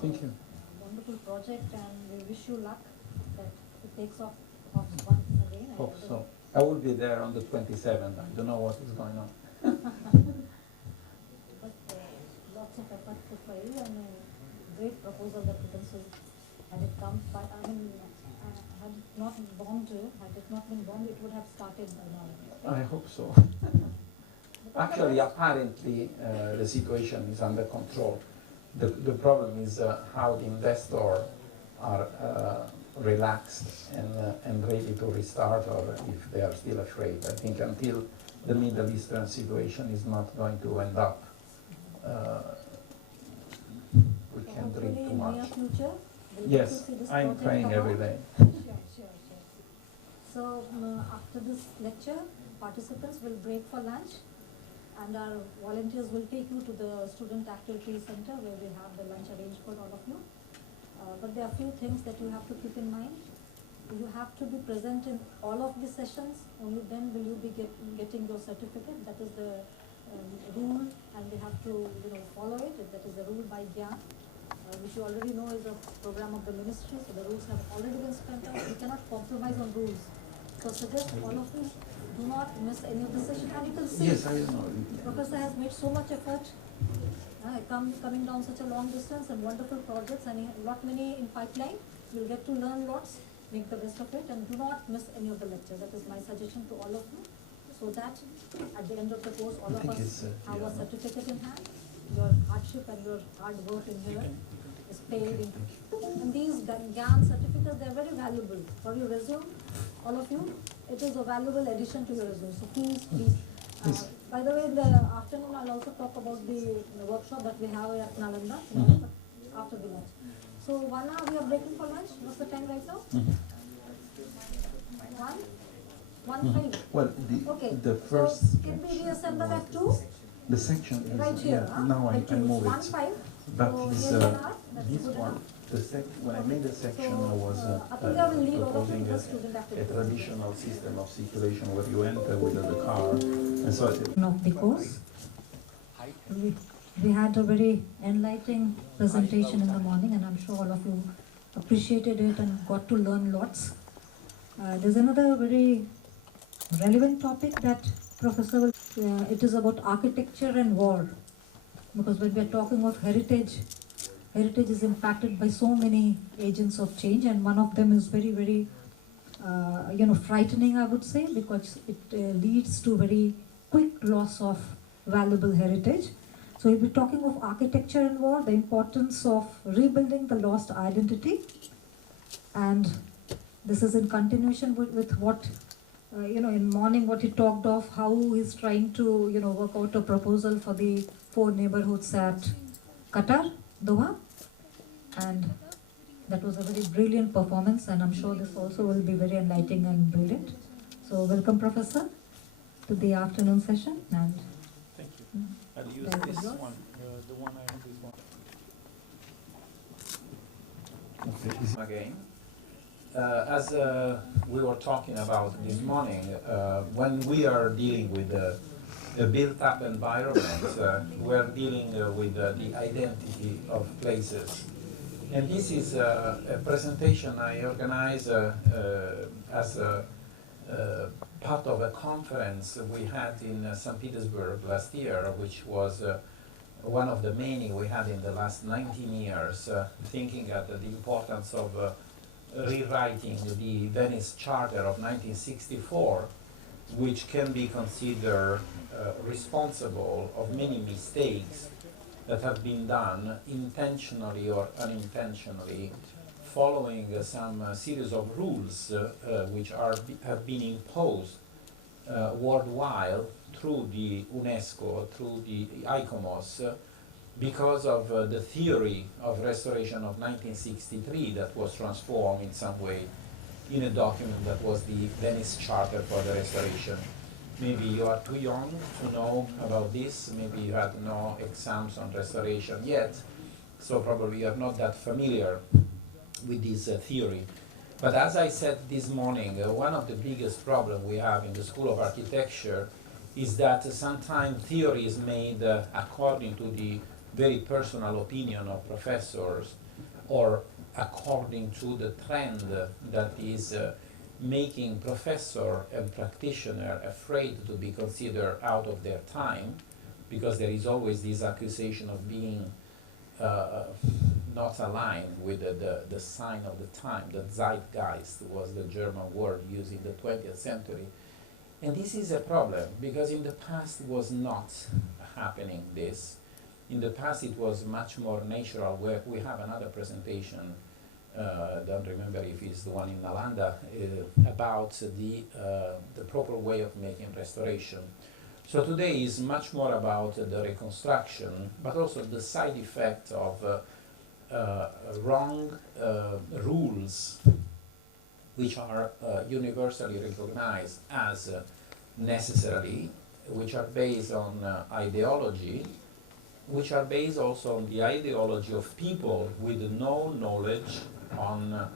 Thank you. Wonderful project, and we wish you luck that it takes off once again. Hope so. I will be there on the 27th. I don't know what is going on. But lots of effort put by you, and a great proposal that we can see. Had it come, but I mean, had it not been bombed, it would have started by now. I hope so. Actually, apparently, the situation is under control. The problem is how the investors are relaxed and ready to restart, or if they are still afraid. I think until the Middle Eastern situation is not going to end up, we can't dream too much. In the near future, yes, I'm praying every day. Sure. So after this lecture, participants will break for lunch, and our volunteers will take you to the Student Activity Center where we have the lunch arranged for all of you. But there are a few things that you have to keep in mind. You have to be present in all of the sessions, only then will you be getting your certificate. That is the rule, and we have to follow it. That is the rule by GYAN, which you already know is a program of the ministry, so the rules have already been spent out. We cannot compromise on rules. So suggest all of you do not miss any of the session, and you can see Yes, I know. Professor has made so much effort, coming down such a long distance, and wonderful projects, and lot many in pipeline. You'll get to learn lots, make the best of it, and do not miss any of the lectures. That is my suggestion to all of you, so that at the end of the course, all of us have a certificate in hand. Your hardship and your hard work in here is paid in. And these GYAN certificates, they are very valuable for your resume. All of you, it is a valuable addition to your resume. So please. By the way, in the afternoon, I'll also talk about the workshop that we have at Nalanda after the lunch. So 1 hour we are breaking for lunch. What's the time right now? 1:05. Well, Okay. the first. So can we reassemble at 2? The section is Right here. now I move it. 1:05. But So this, here's 1 hour. That's this good one, enough. when I made the section, I was Atul will lead all of you proposing for student a activity. traditional system of circulation where you enter with the car, and so Of the course. We had a very enlightening presentation in the morning, and I'm sure all of you appreciated it and got to learn lots. There's another very relevant topic that Professor will, it is about architecture and war. Because when we're talking of heritage is impacted by so many agents of change, and one of them is very, very, frightening, I would say, because it leads to very quick loss of valuable heritage. So we'll be talking of architecture and war, the importance of rebuilding the lost identity, and this is in continuation with what, in morning what he talked of, how he's trying to, work out a proposal for the 4 neighborhoods at Qatar, Doha, and that was a very brilliant performance, and I'm sure this also will be very enlightening and brilliant. So welcome, Professor, to the afternoon session. And thank you. I'll use this one, the one I have is one. Okay. Again, as we were talking about this morning, when we are dealing with the built-up environments, we're dealing with the identity of places. And this is a presentation I organized as a part of a conference we had in St. Petersburg last year, which was one of the many we had in the last 19 years, thinking at the importance of rewriting the Venice Charter of 1964, which can be considered responsible of many mistakes that have been done intentionally or unintentionally, following some series of rules which have been imposed worldwide through the UNESCO, through the ICOMOS, because of the theory of restoration of 1963 that was transformed in some way in a document that was the Venice Charter for the Restoration. Maybe you are too young to know about this, maybe you had no exams on restoration yet, so probably you are not that familiar with this theory. But as I said this morning, one of the biggest problems we have in the School of Architecture is that sometimes theory is made according to the very personal opinion of professors, or according to the trend that is making professor and practitioner afraid to be considered out of their time, because there is always this accusation of being not aligned with the sign of the time. The Zeitgeist was the German word used in the 20th century. And this is a problem, because in the past was not happening this. In the past it was much more natural. Where we have another presentation, don't remember if it's the one in Nalanda, about the proper way of making restoration. So today is much more about the reconstruction, but also the side effect of wrong rules, which are universally recognized as necessary, which are based on ideology, which are based also on the ideology of people with no knowledge on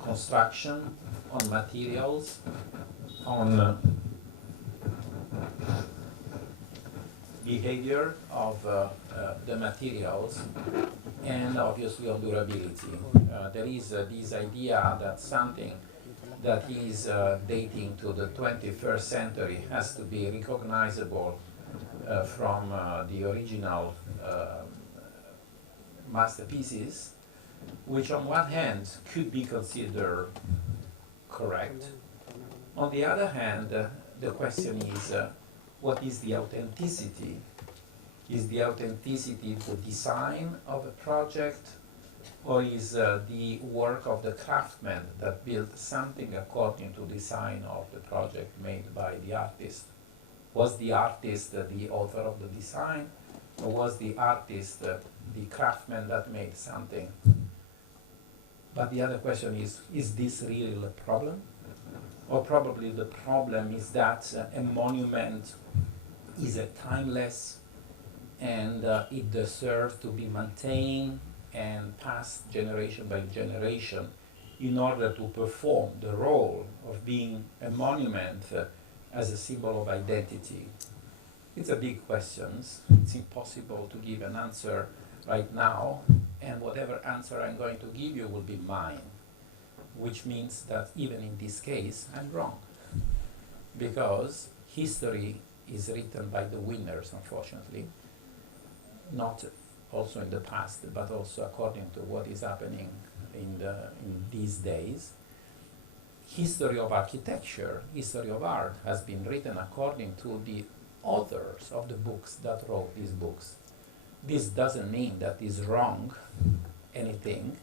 construction, on materials, on behavior of the materials, and obviously on durability. There is this idea that something that is dating to the 21st century has to be recognizable from the original masterpieces, which on one hand could be considered correct. On the other hand, the question is, what is the authenticity? Is the authenticity the design of a project, or is the work of the craftsman that built something according to design of the project made by the artist? Was the artist the author of the design, or was the artist the craftsman that made something? But the other question is this really a problem? Or probably the problem is that a monument is a timeless, and it deserves to be maintained and passed generation by generation in order to perform the role of being a monument as a symbol of identity. It's a big question. It's impossible to give an answer right now, and whatever answer I'm going to give you will be mine, which means that even in this case, I'm wrong, because history is written by the winners, unfortunately, not also in the past, but also according to what is happening in these days. History of architecture, history of art has been written according to the authors of the books that wrote these books. This doesn't mean that it's wrong, anything.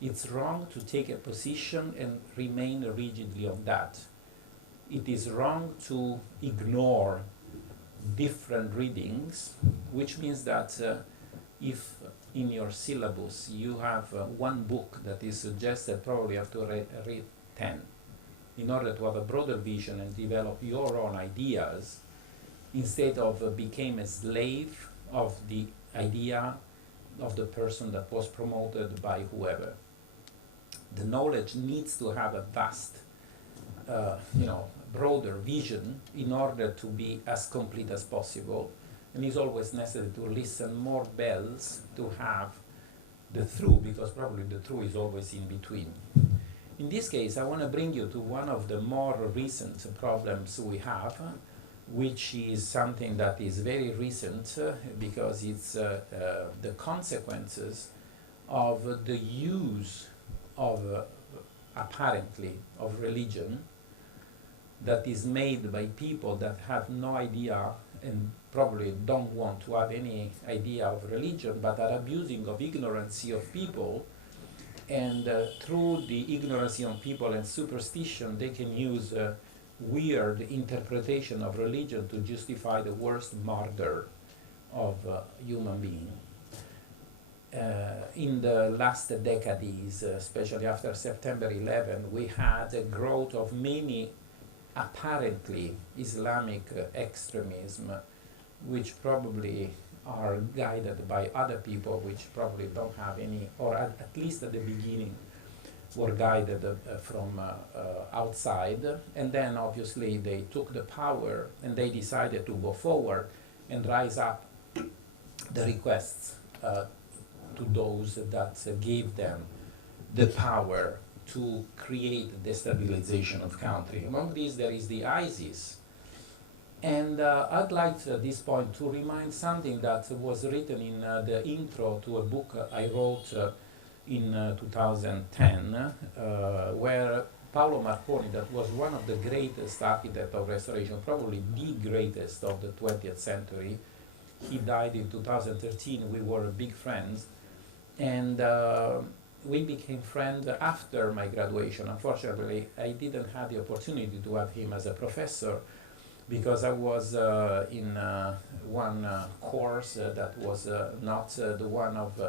It's wrong to take a position and remain rigidly on that. It is wrong to ignore different readings, which means that if in your syllabus you have one book that is suggested, probably you have to read 10 in order to have a broader vision and develop your own ideas, instead of become a slave of the idea of the person that was promoted by whoever. The knowledge needs to have a vast, broader vision in order to be as complete as possible. And it's always necessary to listen more bells to have the truth, because probably the truth is always in between. In this case, I want to bring you to one of the more recent problems we have, which is something that is very recent because it's the consequences of the use of, apparently, of religion that is made by people that have no idea and probably don't want to have any idea of religion, but are abusing of ignorance of people, and through the ignorance of people and superstition, they can use weird interpretation of religion to justify the worst murder of human being. In the last decades, especially after September 11, we had a growth of many apparently Islamic extremism, which probably are guided by other people which probably don't have any, or at least at the beginning were guided from outside, and then obviously they took the power and they decided to go forward and rise up the requests to those that gave them the power to create the destabilization of country. Among these, there is the ISIS. And I'd like at this point to remind something that was written in the intro to a book I wrote in 2010, where Paolo Marconi, that was one of the greatest architects of restoration, probably the greatest of the 20th century. He died in 2013. We were big friends, and we became friends after my graduation. Unfortunately, I didn't have the opportunity to have him as a professor because I was in one course that was not the one of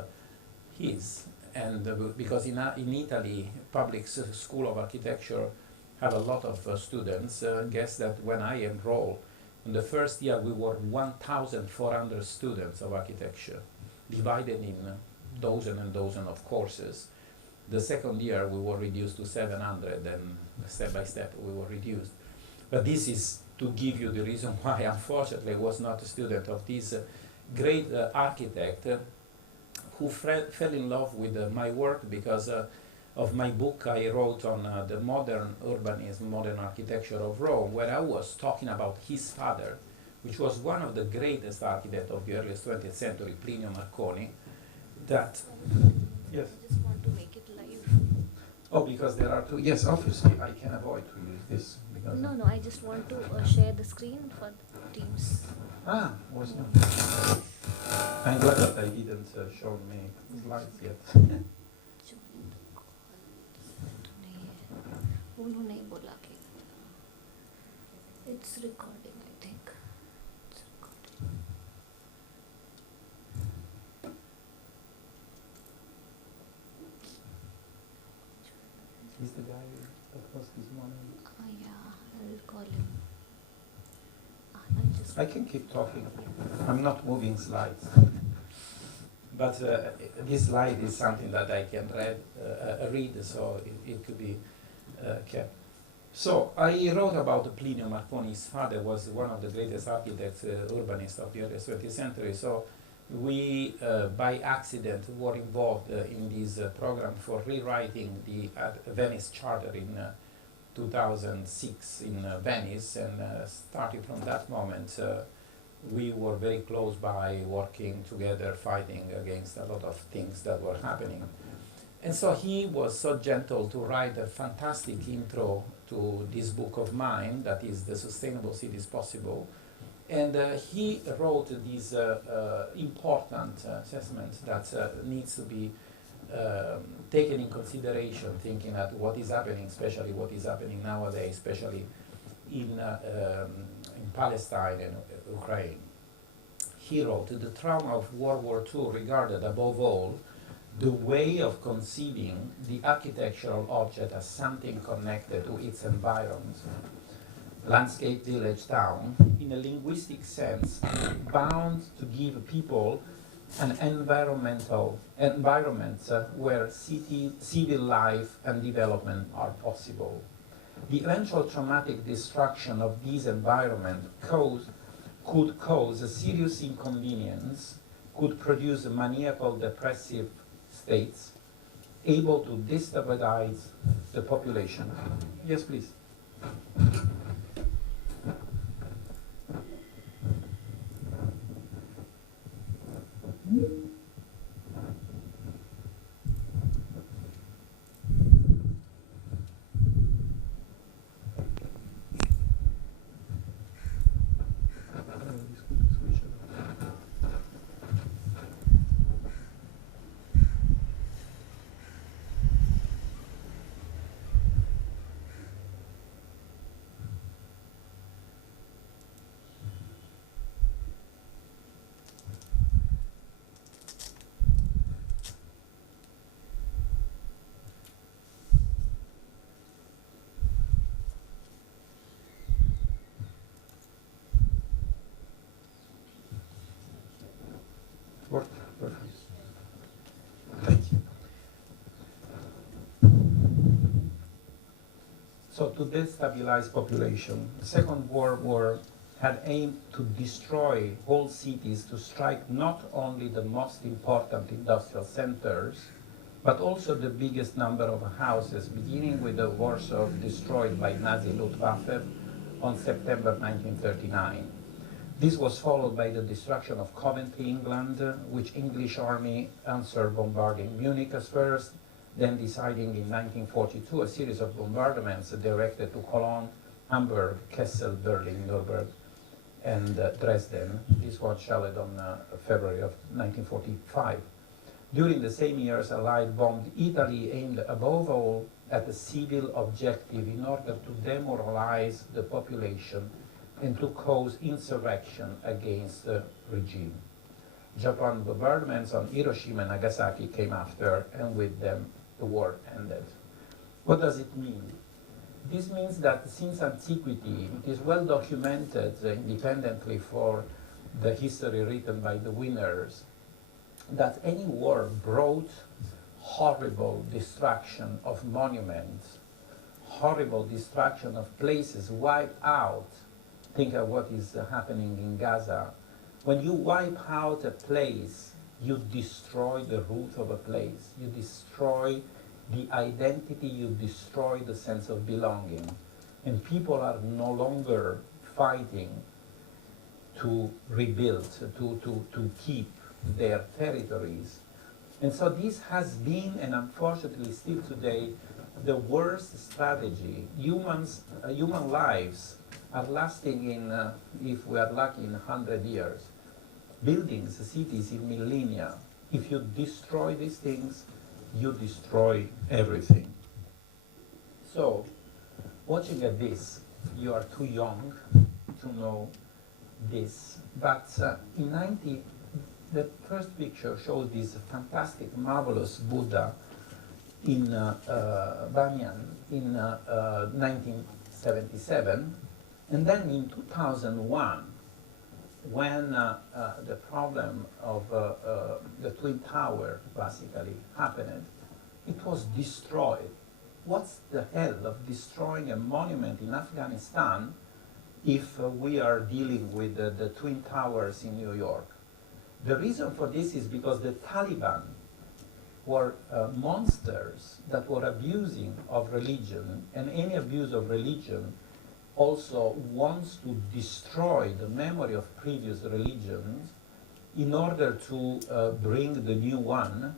his. And because in Italy, public school of architecture have a lot of students. Guess that when I enrolled, in the first year we were 1,400 students of architecture, divided in dozen and dozen of courses. The second year we were reduced to 700, and step by step we were reduced. But this is to give you the reason why, unfortunately, I was not a student of this great architect who fell in love with my work because of my book I wrote on the modern urbanism, modern architecture of Rome, where I was talking about his father, which was one of the greatest architects of the earliest 20th century, Plinio Marconi, that... Yes? I just want to make it live. Oh, because there are two... Yes, obviously, I can avoid to use this. Because No, I just want to share the screen for Teams. Ah, was not. I'm glad that I didn't show me slides yet. उन्होंने बोला कि it's recording, I think. It's recording. He's the guy that was this morning. Yeah, I will call him. I can keep talking. I'm not moving slides. But this slide is something that I can read, so it could be kept. So I wrote about Plinio Marconi. His father was one of the greatest architects, urbanists of the early 20th century. So we, by accident, were involved in this program for rewriting the Venice Charter in 2006 in Venice, and starting from that moment, we were very close by working together, fighting against a lot of things that were happening. And so he was so gentle to write a fantastic intro to this book of mine, that is The Sustainable Cities Possible. And he wrote this important assessment that needs to be taken in consideration, thinking at what is happening, especially what is happening nowadays, especially in Palestine and Ukraine. He wrote, the trauma of World War II regarded above all the way of conceiving the architectural object as something connected to its environment, landscape, village, town, in a linguistic sense, bound to give people an environment where civil life and development are possible. The eventual traumatic destruction of this environment could cause a serious inconvenience, could produce maniacal depressive states, able to destabilize the population. Yes, please. Thank you. So to destabilize population, the Second World War had aimed to destroy whole cities, to strike not only the most important industrial centers, but also the biggest number of houses, beginning with the Warsaw destroyed by Nazi Luftwaffe on September 1939. This was followed by the destruction of Coventry, England, which English army answered bombarding Munich as first, then deciding in 1942 a series of bombardments directed to Cologne, Hamburg, Kassel, Berlin, Nuremberg, and Dresden. This was shelled on February of 1945. During the same years, Allied bombed Italy, aimed above all at a civil objective in order to demoralize the population and to cause insurrection against the regime. Japan bombardments on Hiroshima and Nagasaki came after, and with them the war ended. What does it mean? This means that since antiquity, it is well documented independently for the history written by the winners, that any war brought horrible destruction of monuments, horrible destruction of places, wiped out. Think of what is happening in Gaza. When you wipe out a place, you destroy the root of a place. You destroy the identity, you destroy the sense of belonging. And people are no longer fighting to rebuild, to keep their territories. And so this has been, and unfortunately still today, the worst strategy. Human lives are lasting in, if we are lucky, in 100 years. Buildings, cities in millennia. If you destroy these things, you destroy everything. So, watching at this, you are too young to know this, but the first picture shows this fantastic, marvelous Buddha in Banyan in 1977, and then in 2001, when the problem of the Twin Tower basically happened, it was destroyed. What's the hell of destroying a monument in Afghanistan if we are dealing with the Twin Towers in New York? The reason for this is because the Taliban were monsters that were abusing of religion, and any abuse of religion also wants to destroy the memory of previous religions in order to bring the new one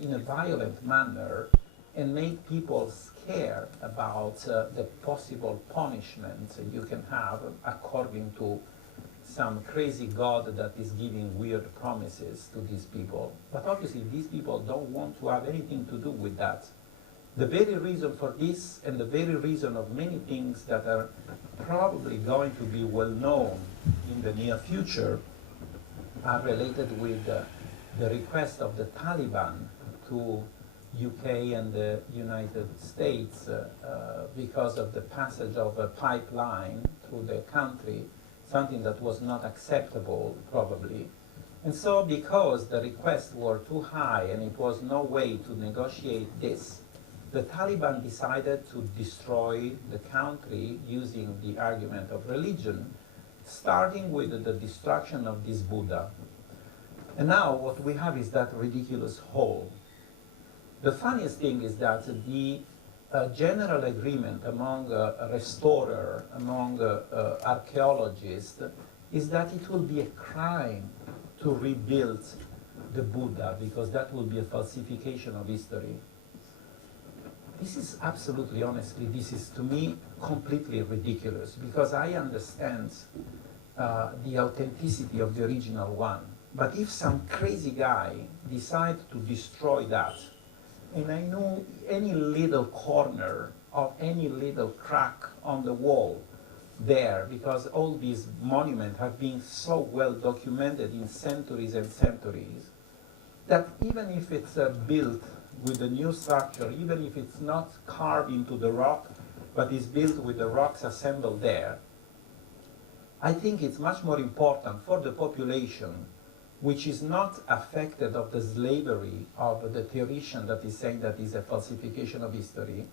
in a violent manner and make people scared about the possible punishment you can have according to some crazy god that is giving weird promises to these people. But obviously these people don't want to have anything to do with that. The very reason for this, and the very reason of many things that are probably going to be well known in the near future, are related with the request of the Taliban to UK and the United States because of the passage of a pipeline through the country, something that was not acceptable probably. And so because the requests were too high and it was no way to negotiate this, the Taliban decided to destroy the country using the argument of religion, starting with the destruction of this Buddha. And now what we have is that ridiculous hole. The funniest thing is that the general agreement among a restorer, among archaeologists, is that it will be a crime to rebuild the Buddha, because that will be a falsification of history. This is absolutely, honestly, this is to me completely ridiculous, because I understand the authenticity of the original one. But if some crazy guy decides to destroy that, and I know any little corner of any little crack on the wall there, because all these monuments have been so well documented in centuries and centuries, that even if it's built with a new structure, even if it's not carved into the rock, but is built with the rocks assembled there, I think it's much more important for the population, which is not affected of the slavery of the theoretician that is saying that is a falsification of history,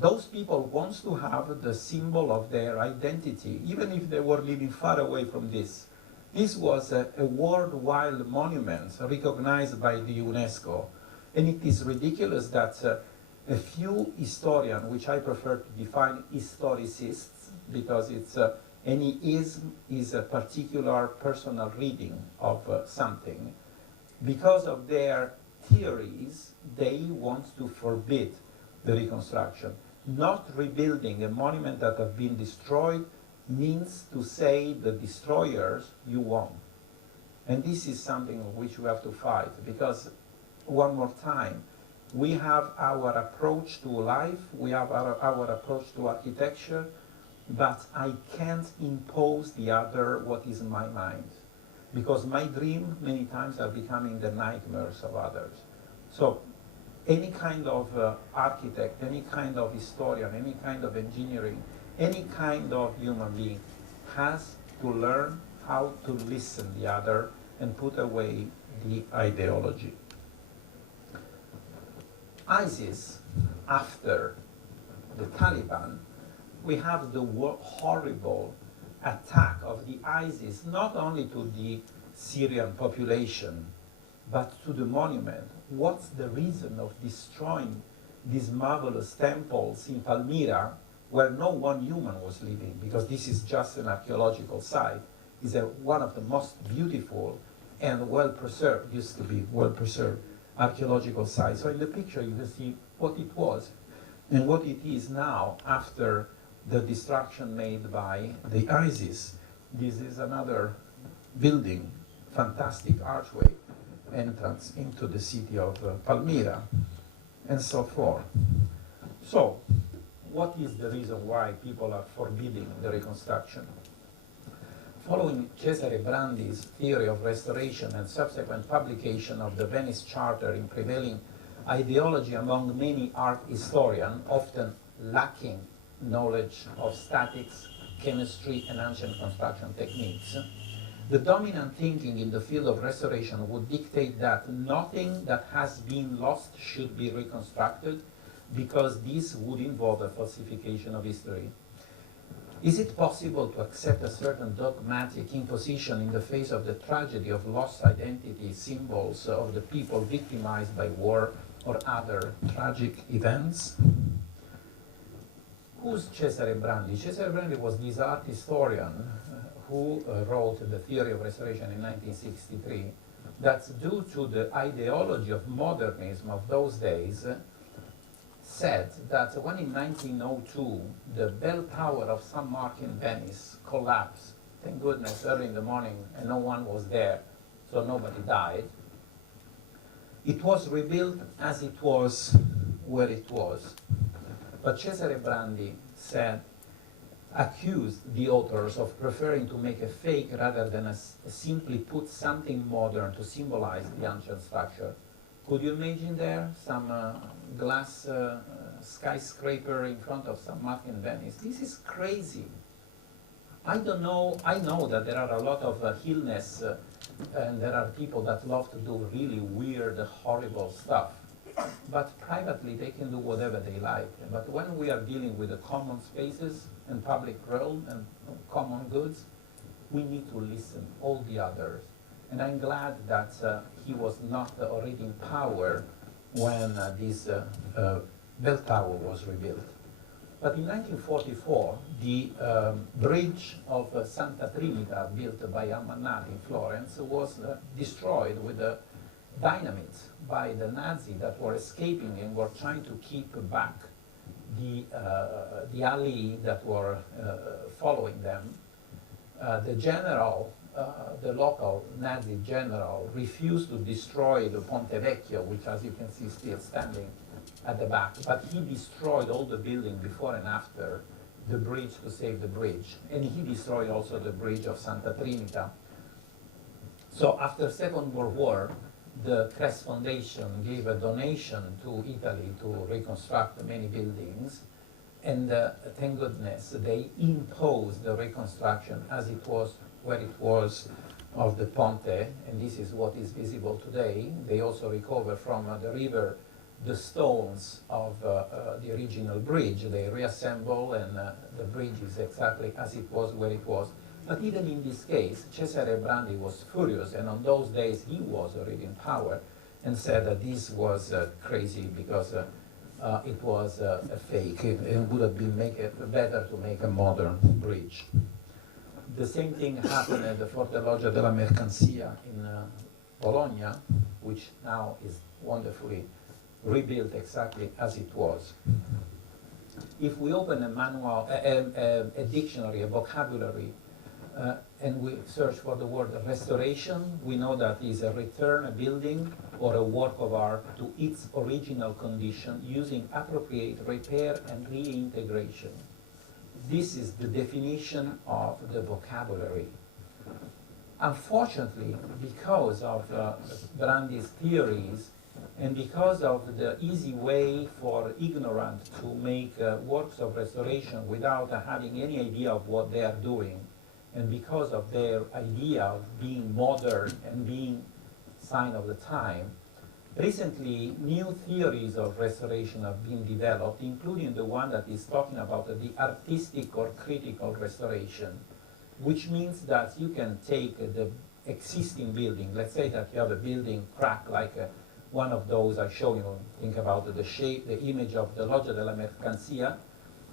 those people wants to have the symbol of their identity, even if they were living far away from this. This was a worldwide monument recognized by the UNESCO, and it is ridiculous that a few historians, which I prefer to define historicists, because it's any ism is a particular personal reading of something. Because of their theories, they want to forbid the reconstruction. Not rebuilding a monument that has been destroyed means to say the destroyers, you won. And this is something which we have to fight, because one more time, we have our approach to life, we have our approach to architecture, but I can't impose the other what is in my mind, because my dream many times are becoming the nightmares of others. So any kind of architect, any kind of historian, any kind of engineering, any kind of human being has to learn how to listen the other and put away the ideology. ISIS, after the Taliban, we have the horrible attack of the ISIS, not only to the Syrian population, but to the monument. What's the reason of destroying these marvelous temples in Palmyra, where no one human was living, because this is just an archaeological site, is one of the most beautiful and well-preserved, used to be well-preserved archaeological sites. So in the picture you can see what it was and what it is now after the destruction made by the ISIS. This is another building, fantastic archway entrance into the city of Palmyra, and so forth. So, what is the reason why people are forbidding the reconstruction? Following Cesare Brandi's theory of restoration and subsequent publication of the Venice Charter in prevailing ideology among many art historians, often lacking knowledge of statics, chemistry, and ancient construction techniques, the dominant thinking in the field of restoration would dictate that nothing that has been lost should be reconstructed, because this would involve a falsification of history. Is it possible to accept a certain dogmatic imposition in the face of the tragedy of lost identity, symbols of the people victimized by war or other tragic events? Who's Cesare Brandi? Cesare Brandi was this art historian who wrote the theory of restoration in 1963, that's due to the ideology of modernism of those days, said that when in 1902 the bell tower of San Marco in Venice collapsed, thank goodness early in the morning and no one was there, so nobody died, it was rebuilt as it was where it was. But Cesare Brandi said, accused the authors of preferring to make a fake rather than simply put something modern to symbolize the ancient structure. Could you imagine there some glass skyscraper in front of San Marco in Venice? This is crazy. I don't know, I know that there are a lot of illness and there are people that love to do really weird, horrible stuff. But privately they can do whatever they like. But when we are dealing with the common spaces and public realm and common goods, we need to listen, all the others. And I'm glad that he was not already in power when this bell tower was rebuilt. But in 1944, the bridge of Santa Trinita, built by Almanati in Florence, was destroyed with dynamite by the Nazis that were escaping and were trying to keep back the alley that were following them. The general, the local Nazi general, refused to destroy the Ponte Vecchio, which, as you can see, is still standing at the back. But he destroyed all the building before and after the bridge to save the bridge. And he destroyed also the bridge of Santa Trinita. So after Second World War, the Crest Foundation gave a donation to Italy to reconstruct many buildings. And thank goodness they imposed the reconstruction as it was, where it was, of the Ponte, and this is what is visible today. They also recover from the river the stones of the original bridge. They reassemble, and the bridge is exactly as it was where it was. But even in this case, Cesare Brandi was furious, and on those days he was already in power, and said that this was crazy because it was a fake. It would have been better to make a modern bridge. The same thing happened at the Forte Loggia della Mercanzia in Bologna, which now is wonderfully rebuilt exactly as it was. If we open a manual, a dictionary, a vocabulary, and we search for the word restoration, we know that is a return a building or a work of art to its original condition using appropriate repair and reintegration. This is the definition of the vocabulary. Unfortunately, because of Brandi's theories and because of the easy way for ignorant to make works of restoration without having any idea of what they are doing, and because of their idea of being modern and being sign of the time, recently new theories of restoration have been developed, including the one that is talking about the artistic or critical restoration, which means that you can take the existing building, let's say that you have a building crack like one of those I show you, think about the shape, the image of the Loggia della Mercanzia.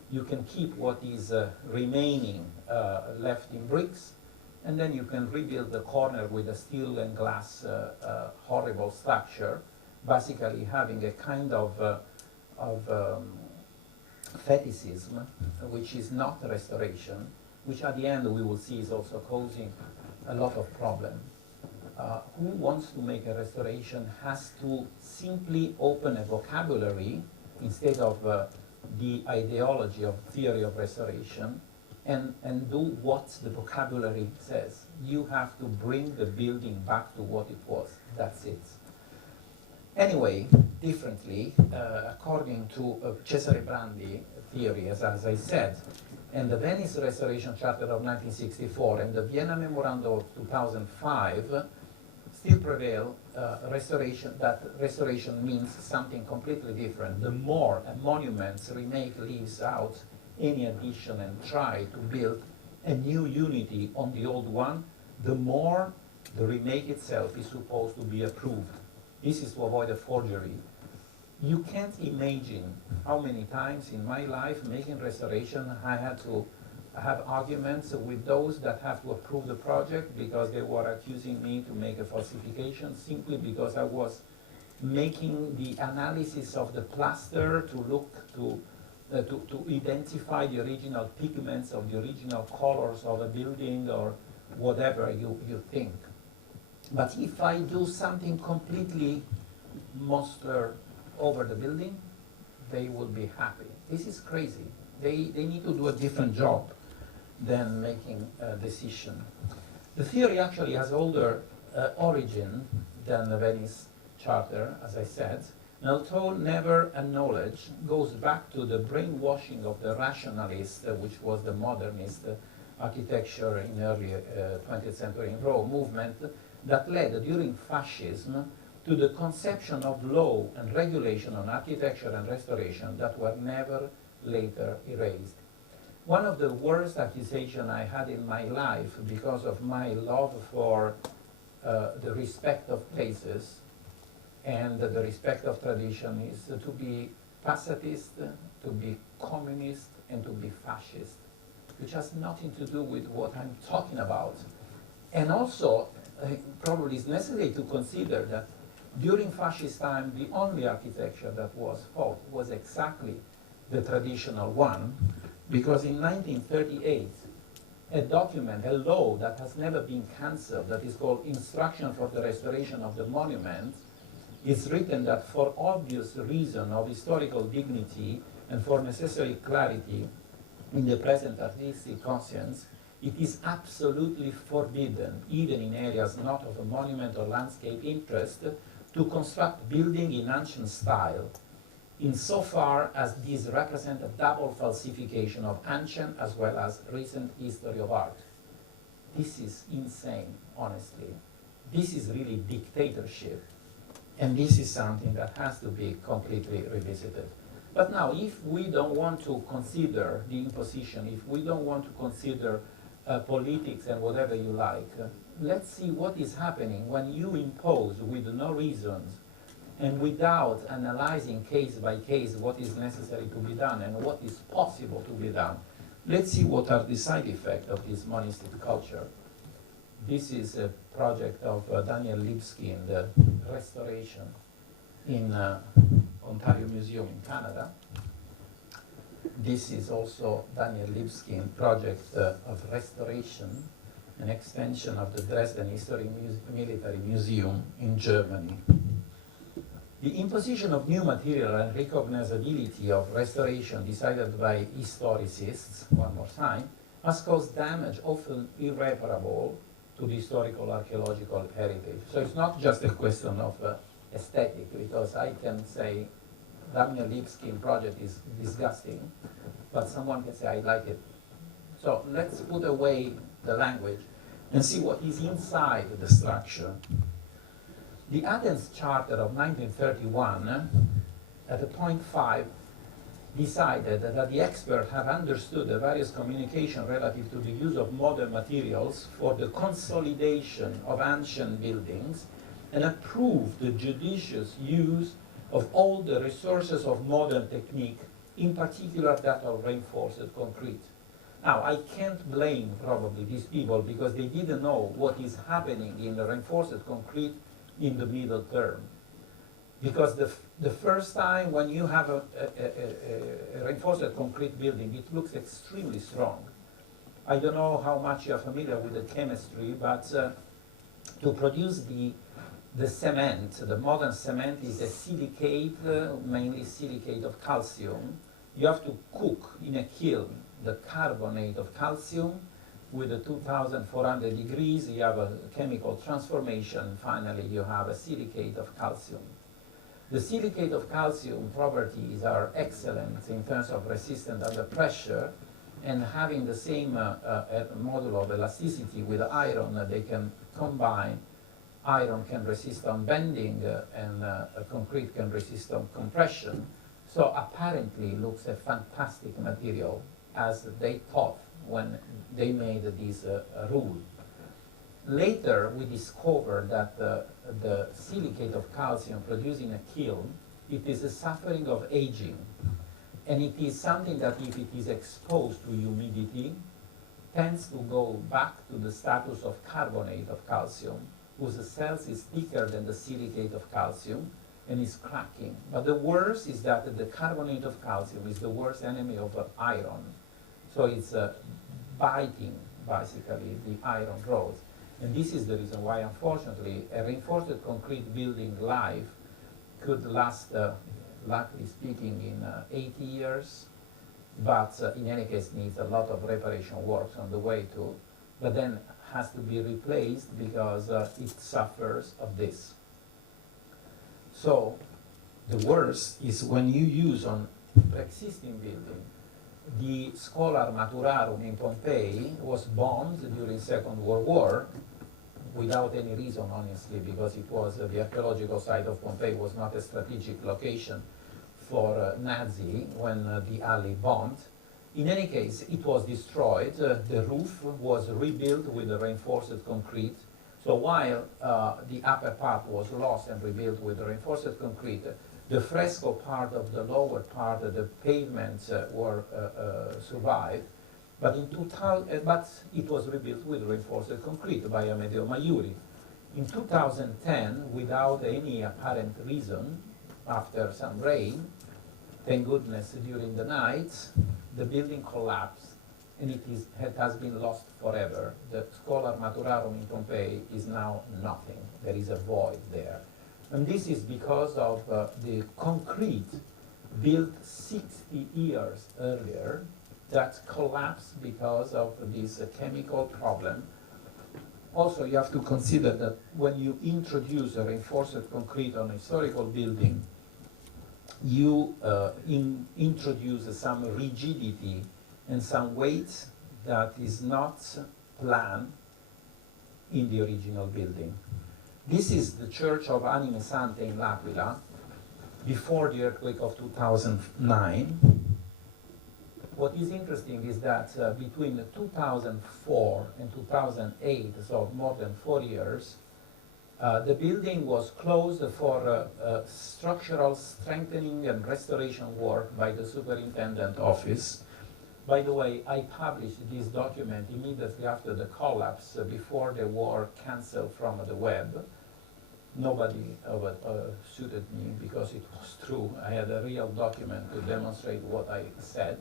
You can keep what is remaining left in bricks, and then you can rebuild the corner with a steel and glass horrible structure, basically having a kind of fetishism, which is not restoration, which at the end we will see is also causing a lot of problem. Who wants to make a restoration has to simply open a vocabulary instead of the ideology of theory of restoration and do what the vocabulary says. You have to bring the building back to what it was. That's it. Anyway, differently, according to Cesare Brandi theory, as I said, and the Venice Restoration Charter of 1964 and the Vienna Memorandum of 2005 still prevail, that restoration means something completely different. The more a monument remake leaves out any addition and try to build a new unity on the old one, the more the remake itself is supposed to be approved. This is to avoid a forgery. You can't imagine how many times in my life making restoration I had to have arguments with those that have to approve the project because they were accusing me to make a falsification simply because I was making the analysis of the plaster to look to identify the original pigments of the original colors of a building or whatever you think. But if I do something completely monster over the building, they will be happy. This is crazy. They need to do a different job than making a decision. The theory actually has older origin than the Venice Charter, as I said, and although never acknowledged, goes back to the brainwashing of the rationalist, which was the modernist architecture in early 20th century in Rome movement, that led during fascism to the conception of law and regulation on architecture and restoration that were never later erased. One of the worst accusations I had in my life because of my love for the respect of places and the respect of tradition is to be pacifist, to be communist, and to be fascist, which has nothing to do with what I'm talking about. And also, probably it's necessary to consider that during fascist time, the only architecture that was fought was exactly the traditional one, because in 1938, a document, a law that has never been cancelled, that is called Instruction for the Restoration of the Monument, is written that for obvious reason of historical dignity and for necessary clarity in the present artistic conscience, it is absolutely forbidden, even in areas not of a monument or landscape interest, to construct building in ancient style, insofar as these represent a double falsification of ancient as well as recent history of art. This is insane, honestly. This is really dictatorship. And this is something that has to be completely revisited. But now, if we don't want to consider the imposition, if we don't want to consider politics and whatever you like, let's see what is happening when you impose with no reasons and without analyzing case by case what is necessary to be done and what is possible to be done. Let's see what are the side effects of this monistic culture. This is a project of Daniel Lipsky in the restoration in Ontario Museum in Canada. This is also Daniel Lipsky project of restoration and extension of the Dresden Military Museum in Germany. The imposition of new material and recognizability of restoration decided by historicists, one more time, has caused damage often irreparable to the historical archaeological heritage. So it's not just a question of aesthetic, because I can say Daniel Lipsky project is disgusting, but someone can say I like it. So let's put away the language and see what is inside the structure. The Athens Charter of 1931, at the point 5, decided that the experts have understood the various communication relative to the use of modern materials for the consolidation of ancient buildings and approved the judicious use of all the resources of modern technique, in particular that of reinforced concrete. Now, I can't blame probably these people because they didn't know what is happening in the reinforced concrete in the middle term. Because the first time when you have a reinforced concrete building, it looks extremely strong. I don't know how much you are familiar with the chemistry, but to produce the cement, the modern cement is a silicate, mainly silicate of calcium. You have to cook in a kiln the carbonate of calcium with a 2,400 degrees. You have a chemical transformation. Finally, you have a silicate of calcium. The silicate of calcium properties are excellent in terms of resistance under pressure, and having the same model of elasticity with iron, they can combine. Iron can resist on bending, and concrete can resist on compression. So apparently it looks a fantastic material, as they thought when they made this rule. Later, we discovered that the silicate of calcium produced in a kiln, it is a suffering of aging. And it is something that if it is exposed to humidity, tends to go back to the status of carbonate of calcium, whose cells is thicker than the silicate of calcium and is cracking. But the worst is that the carbonate of calcium is the worst enemy of iron. So it's biting, basically, the iron rods. And this is the reason why, unfortunately, a reinforced concrete building life could last, luckily speaking, in 80 years, but in any case needs a lot of reparation works on the way to, but then has to be replaced because it suffers of this. So the worst is when you use on pre-existing building. The Scholar Maturarum in Pompeii was bombed during Second World War without any reason, honestly, because it was the archaeological site of Pompeii was not a strategic location for Nazi when the Allies bombed. In any case, it was destroyed. The roof was rebuilt with reinforced concrete. So while the upper part was lost and rebuilt with reinforced concrete, the fresco part of the lower part, the pavements were survived, but but it was rebuilt with reinforced concrete by Amedeo Maiuri. In 2010, without any apparent reason, after some rain, thank goodness during the night, the building collapsed, and it has been lost forever. The Scholar Maturarum in Pompeii is now nothing. There is a void there. And this is because of the concrete built 60 years earlier that collapsed because of this chemical problem. Also, you have to consider that when you introduce a reinforced concrete on a historical building, you introduce some rigidity and some weight that is not planned in the original building. This is the Church of Anime Sante in L'Aquila, before the earthquake of 2009. What is interesting is that between 2004 and 2008, so more than 4 years, the building was closed for structural strengthening and restoration work by the superintendent office. By the way, I published this document immediately after the collapse, before the war canceled from the web. Nobody suited me because it was true. I had a real document to demonstrate what I said,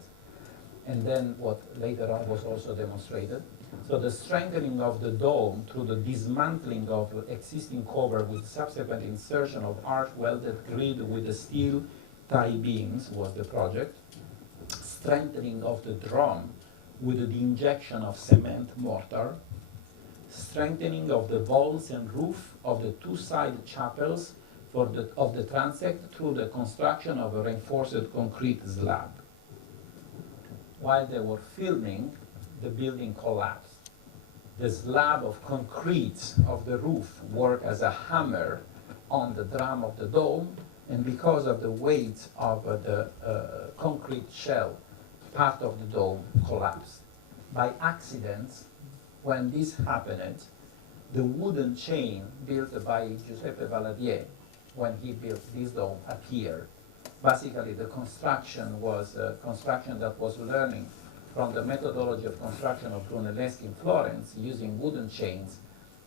and then what later on was also demonstrated. So the strengthening of the dome through the dismantling of existing cover with subsequent insertion of arch-welded grid with the steel tie beams was the project. Strengthening of the drum with the injection of cement mortar. Strengthening of the walls and roof of the two-side chapels of the transept through the construction of a reinforced concrete slab. While they were filming, the building collapsed. The slab of concrete of the roof worked as a hammer on the drum of the dome, and because of the weight of the concrete shell, part of the dome collapsed. By accident, when this happened, the wooden chain built by Giuseppe Valadier, when he built this dome, appeared. Basically, the construction was construction that was learning from the methodology of construction of Brunelleschi in Florence, using wooden chains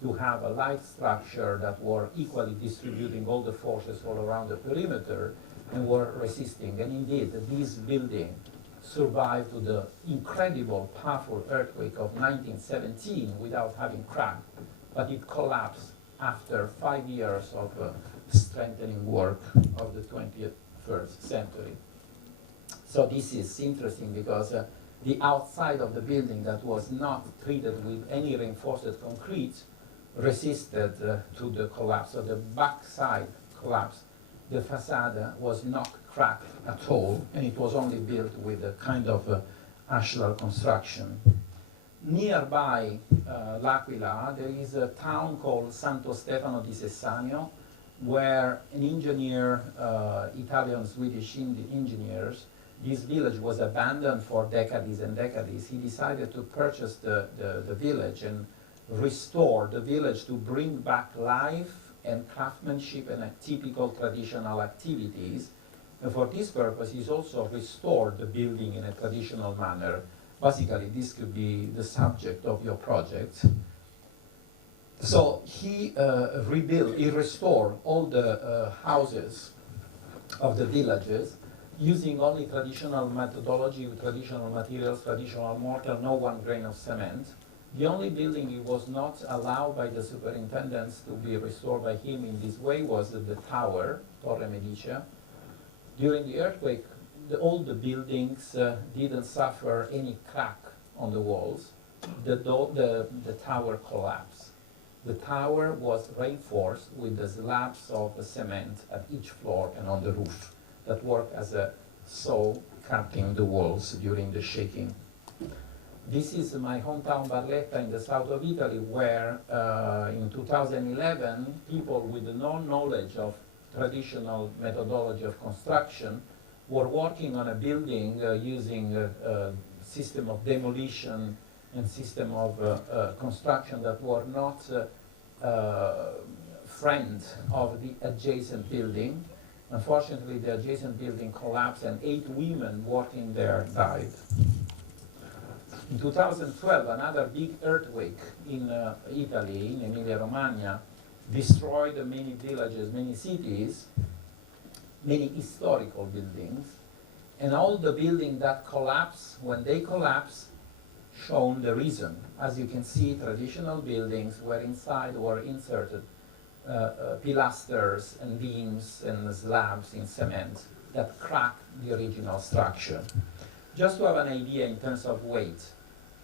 to have a light structure that were equally distributing all the forces all around the perimeter and were resisting. And indeed, this building survived to the incredible, powerful earthquake of 1917 without having cracked, but it collapsed after 5 years of strengthening work of the 21st century. So this is interesting because the outside of the building that was not treated with any reinforced concrete resisted to the collapse. So the back side collapsed. The facade was not cracked at all, and it was only built with a kind of ashlar construction. Nearby L'Aquila, there is a town called Santo Stefano di Sessanio, where an engineer, Italian-Swedish engineers, this village was abandoned for decades and decades. He decided to purchase the village and restore the village to bring back life and craftsmanship and typical traditional activities. And for this purpose, he's also restored the building in a traditional manner. Basically, this could be the subject of your project. So he restored all the houses of the villages using only traditional methodology with traditional materials, traditional mortar, no 1 grain of cement. The only building it was not allowed by the superintendents to be restored by him in this way was the tower, Torre Medicea. During the earthquake, all the buildings didn't suffer any crack on the walls. The tower collapsed. The tower was reinforced with the slabs of cement at each floor and on the roof that worked as a saw cutting the walls during the shaking. This is my hometown Barletta in the south of Italy, where in 2011, people with no knowledge of traditional methodology of construction were working on a building using a system of demolition and system of construction that were not friends of the adjacent building. Unfortunately, the adjacent building collapsed and 8 women working there died. In 2012, another big earthquake in Italy, in Emilia-Romagna, destroyed many villages, many cities, many historical buildings, and all the buildings that collapsed, when they collapsed, shown the reason. As you can see, traditional buildings where inside were inserted pilasters and beams and slabs in cement that cracked the original structure. Just to have an idea in terms of weight,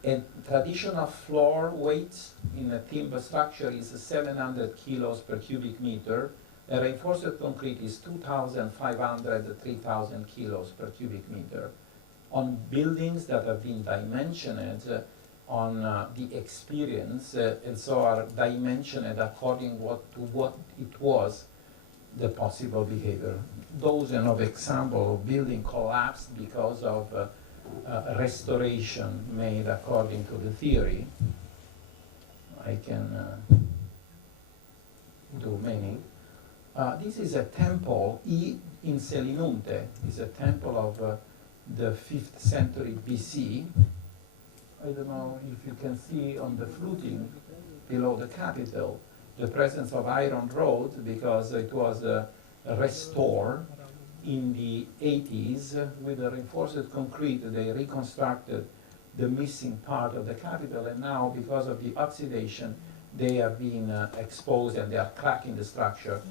a traditional floor weight in a timber structure is 700 kilos per cubic meter. A reinforced concrete is 2,500, 3,000 kilos per cubic meter. On buildings that have been dimensioned, on the experience, and so are dimensioned according to what it was, the possible behavior. Dozen of example of building collapsed because of restoration made according to the theory. I can do many. This is a temple in Selinunte. It's a temple of the 5th century BC. I don't know if you can see on the fluting below the capital the presence of iron rod, because it was restored in the 80s with a reinforced concrete. They reconstructed the missing part of the capital, and now because of the oxidation they have been exposed and they are cracking the structure.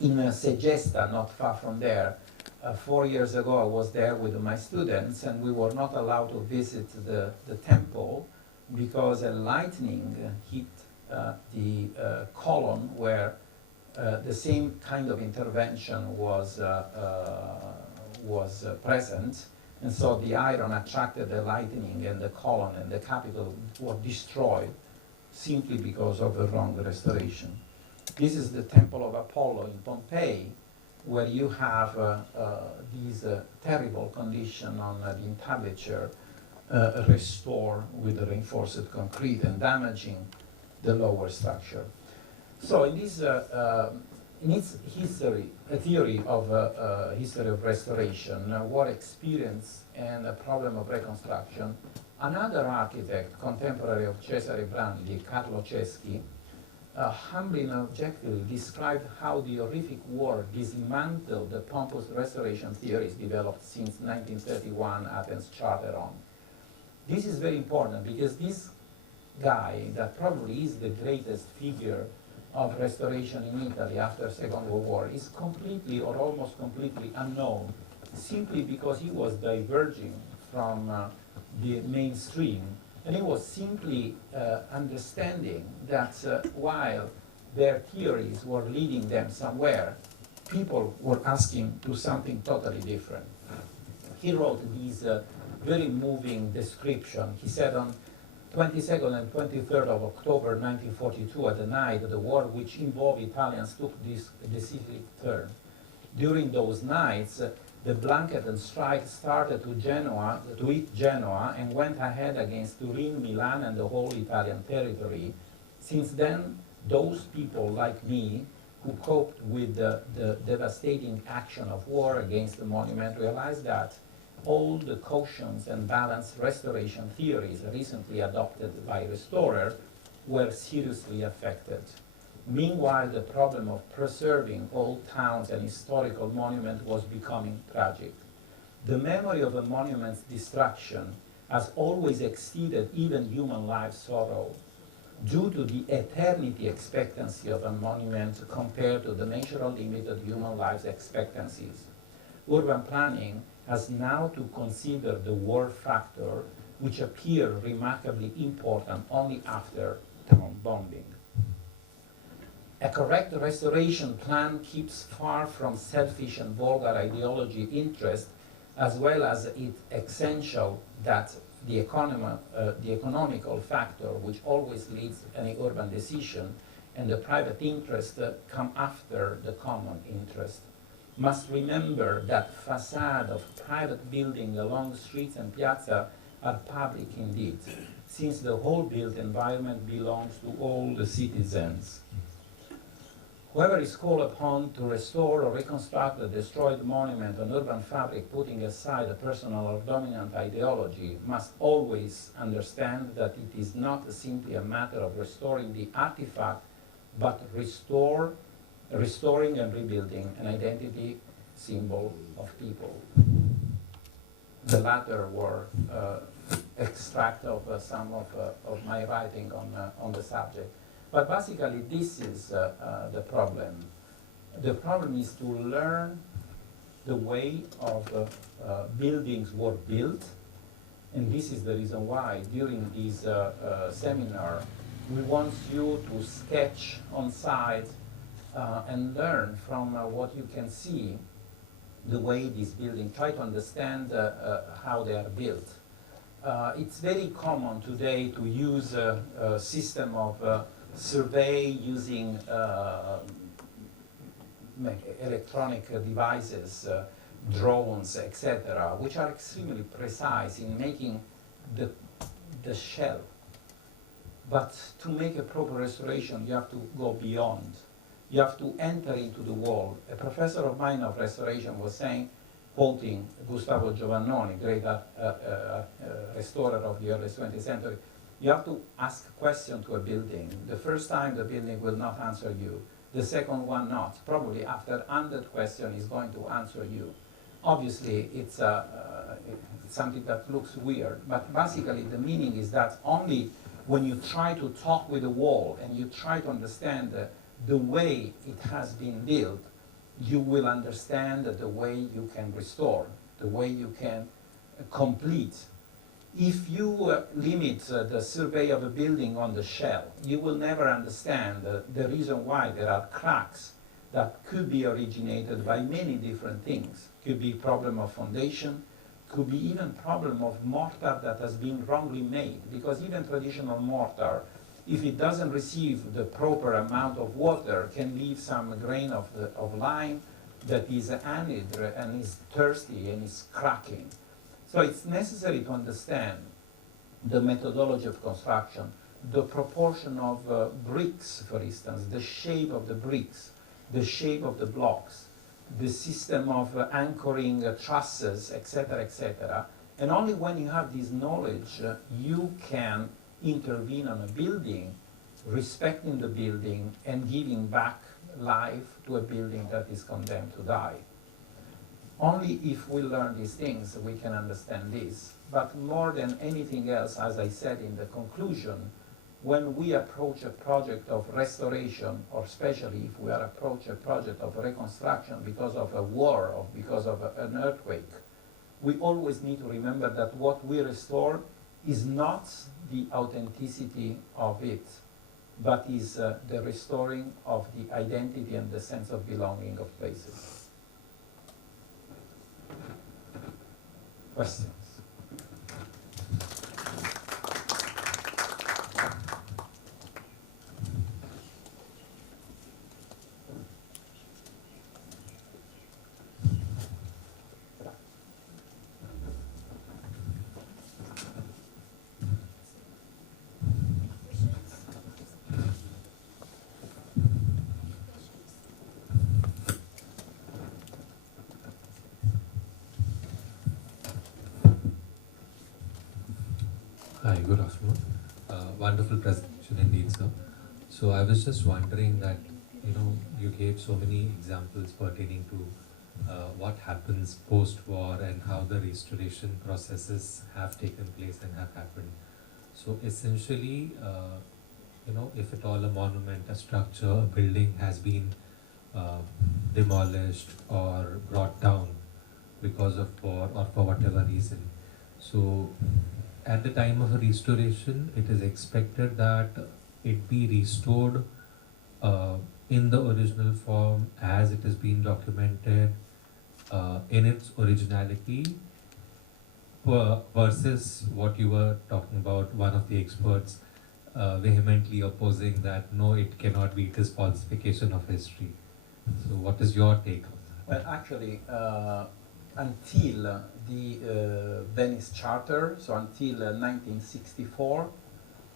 In Segesta, not far from there, 4 years ago I was there with my students, and we were not allowed to visit the temple because a lightning hit the column where the same kind of intervention was present, and so the iron attracted the lightning, and the column and the capital were destroyed simply because of the wrong restoration. This is the Temple of Apollo in Pompeii, where you have these terrible condition on the entablature restored with the reinforced concrete and damaging the lower structure. So in this, in its history, a theory of history of restoration, war experience and a problem of reconstruction, another architect, contemporary of Cesare Brandi, Carlo Ceschi, humbly and objectively described how the horrific war dismantled the pompous restoration theories developed since 1931 Athens Charter on. This is very important because this guy, that probably is the greatest figure of restoration in Italy after Second World War, is completely or almost completely unknown, simply because he was diverging from the mainstream. And he was simply understanding that while their theories were leading them somewhere, people were asking to something totally different. He wrote these very moving description. He said on 22nd and 23rd of October 1942, at the night of the war which involved Italians took this decisive turn. During those nights, the blanket and strike started to hit Genoa and went ahead against Turin, Milan, and the whole Italian territory. Since then, those people like me who coped with the devastating action of war against the monument realized that all the cautions and balanced restoration theories recently adopted by restorers were seriously affected. Meanwhile, the problem of preserving old towns and historical monuments was becoming tragic. The memory of a monument's destruction has always exceeded even human life sorrow, due to the eternity expectancy of a monument compared to the natural limited human life's expectancies. Urban planning has now to consider the war factor, which appeared remarkably important only after town bombing. A correct restoration plan keeps far from selfish and vulgar ideology interest, as well as it essential that the economical factor, which always leads any urban decision, and the private interest come after the common interest. Must remember that facade of private building along streets and piazza are public indeed, since the whole built environment belongs to all the citizens. Whoever is called upon to restore or reconstruct a destroyed monument or urban fabric, putting aside a personal or dominant ideology, must always understand that it is not simply a matter of restoring the artifact, but restoring and rebuilding an identity symbol of people. The latter were extract of some of my writing on the subject. But basically, this is the problem. The problem is to learn the way of buildings were built, and this is the reason why during this seminar we want you to sketch on site and learn from what you can see the way these buildings, try to understand how they are built. It's very common today to use a system of survey using electronic devices, drones, etc., which are extremely precise in making the shell. But to make a proper restoration, you have to go beyond. You have to enter into the wall. A professor of mine of restoration was saying, quoting Gustavo Giovannoni, great restorer of the early 20th century, you have to ask a question to a building. The first time the building will not answer you. The second one not. Probably after 100 questions is going to answer you. Obviously, it's something that looks weird, but basically the meaning is that only when you try to talk with the wall and you try to understand the way it has been built, you will understand the way you can restore, the way you can complete. If you limit the survey of a building on the shell, you will never understand the reason why there are cracks that could be originated by many different things. Could be problem of foundation, could be even problem of mortar that has been wrongly made, because even traditional mortar, if it doesn't receive the proper amount of water, can leave some grain of lime that is anhydrous and is thirsty and is cracking. So it's necessary to understand the methodology of construction, the proportion of bricks, for instance, the shape of the bricks, the shape of the blocks, the system of anchoring trusses, etc., etc. And only when you have this knowledge, you can intervene on a building, respecting the building and giving back life to a building that is condemned to die. Only if we learn these things we can understand this. But more than anything else, as I said in the conclusion, when we approach a project of restoration, or especially if we approach a project of reconstruction because of a war or because of an earthquake, we always need to remember that what we restore is not the authenticity of it, but is the restoring of the identity and the sense of belonging of places. Questions? Hi, good afternoon. Wonderful presentation indeed, sir. So I was just wondering that, you gave so many examples pertaining to what happens post-war and how the restoration processes have taken place and have happened. So essentially, if at all a monument, a structure, a building has been demolished or brought down because of war or for whatever reason, so at the time of a restoration, it is expected that it be restored in the original form as it has been documented in its originality, versus what you were talking about, one of the experts vehemently opposing that no, it cannot be, it is falsification of history. So what is your take on that? Well, actually, until the Venice Charter, so until 1964,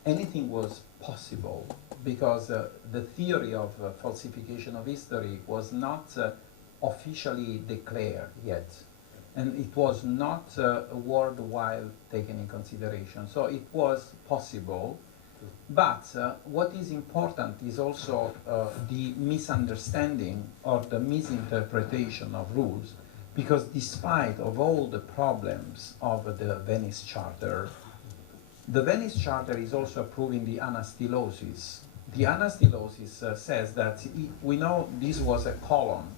anything was possible, because the theory of falsification of history was not officially declared yet, and it was not worldwide taken in consideration. So it was possible, but what is important is also the misunderstanding or the misinterpretation of rules. Because despite of all the problems of the Venice Charter, the Venice Charter is also approving the anastylosis. The anastylosis says that we know this was a column,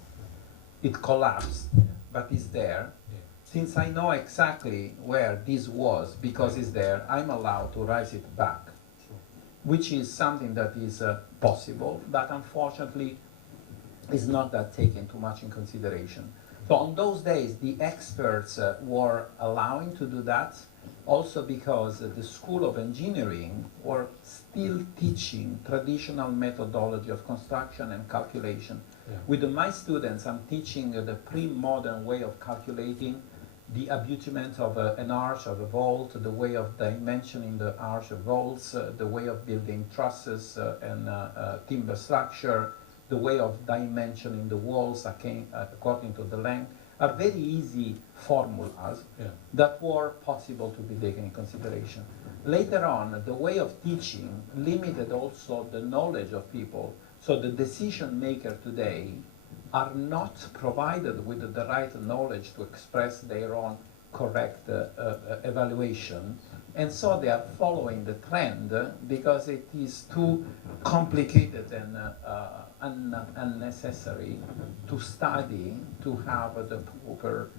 it collapsed, but it's there. Since I know exactly where this was, because it's there, I'm allowed to raise it back, which is something that is possible, but unfortunately is not that taken too much in consideration. So on those days, the experts were allowing to do that, Also because the School of Engineering were still teaching traditional methodology of construction and calculation. Yeah. With my students, I'm teaching the pre-modern way of calculating the abutment of an arch, of a vault, the way of dimensioning the arch of vaults, the way of building trusses and timber structure, the way of dimensioning the walls according to the length, are very easy formulas that were possible to be taken in consideration. Later on, the way of teaching limited also the knowledge of people, so the decision maker today are not provided with the right knowledge to express their own correct evaluation, and so they are following the trend because it is too complicated and unnecessary to study to have the proper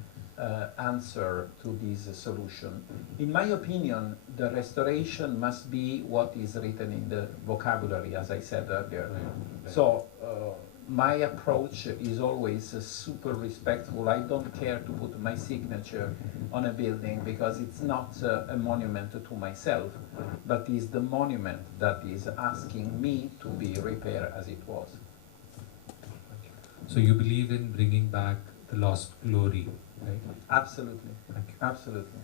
answer to this solution. In my opinion, the restoration must be what is written in the vocabulary, as I said earlier. So my approach is always super respectful. I don't care to put my signature on a building because it's not a monument to myself, but is the monument that is asking me to be repaired as it was. So you believe in bringing back the lost glory, right? Absolutely. Thank you. Absolutely.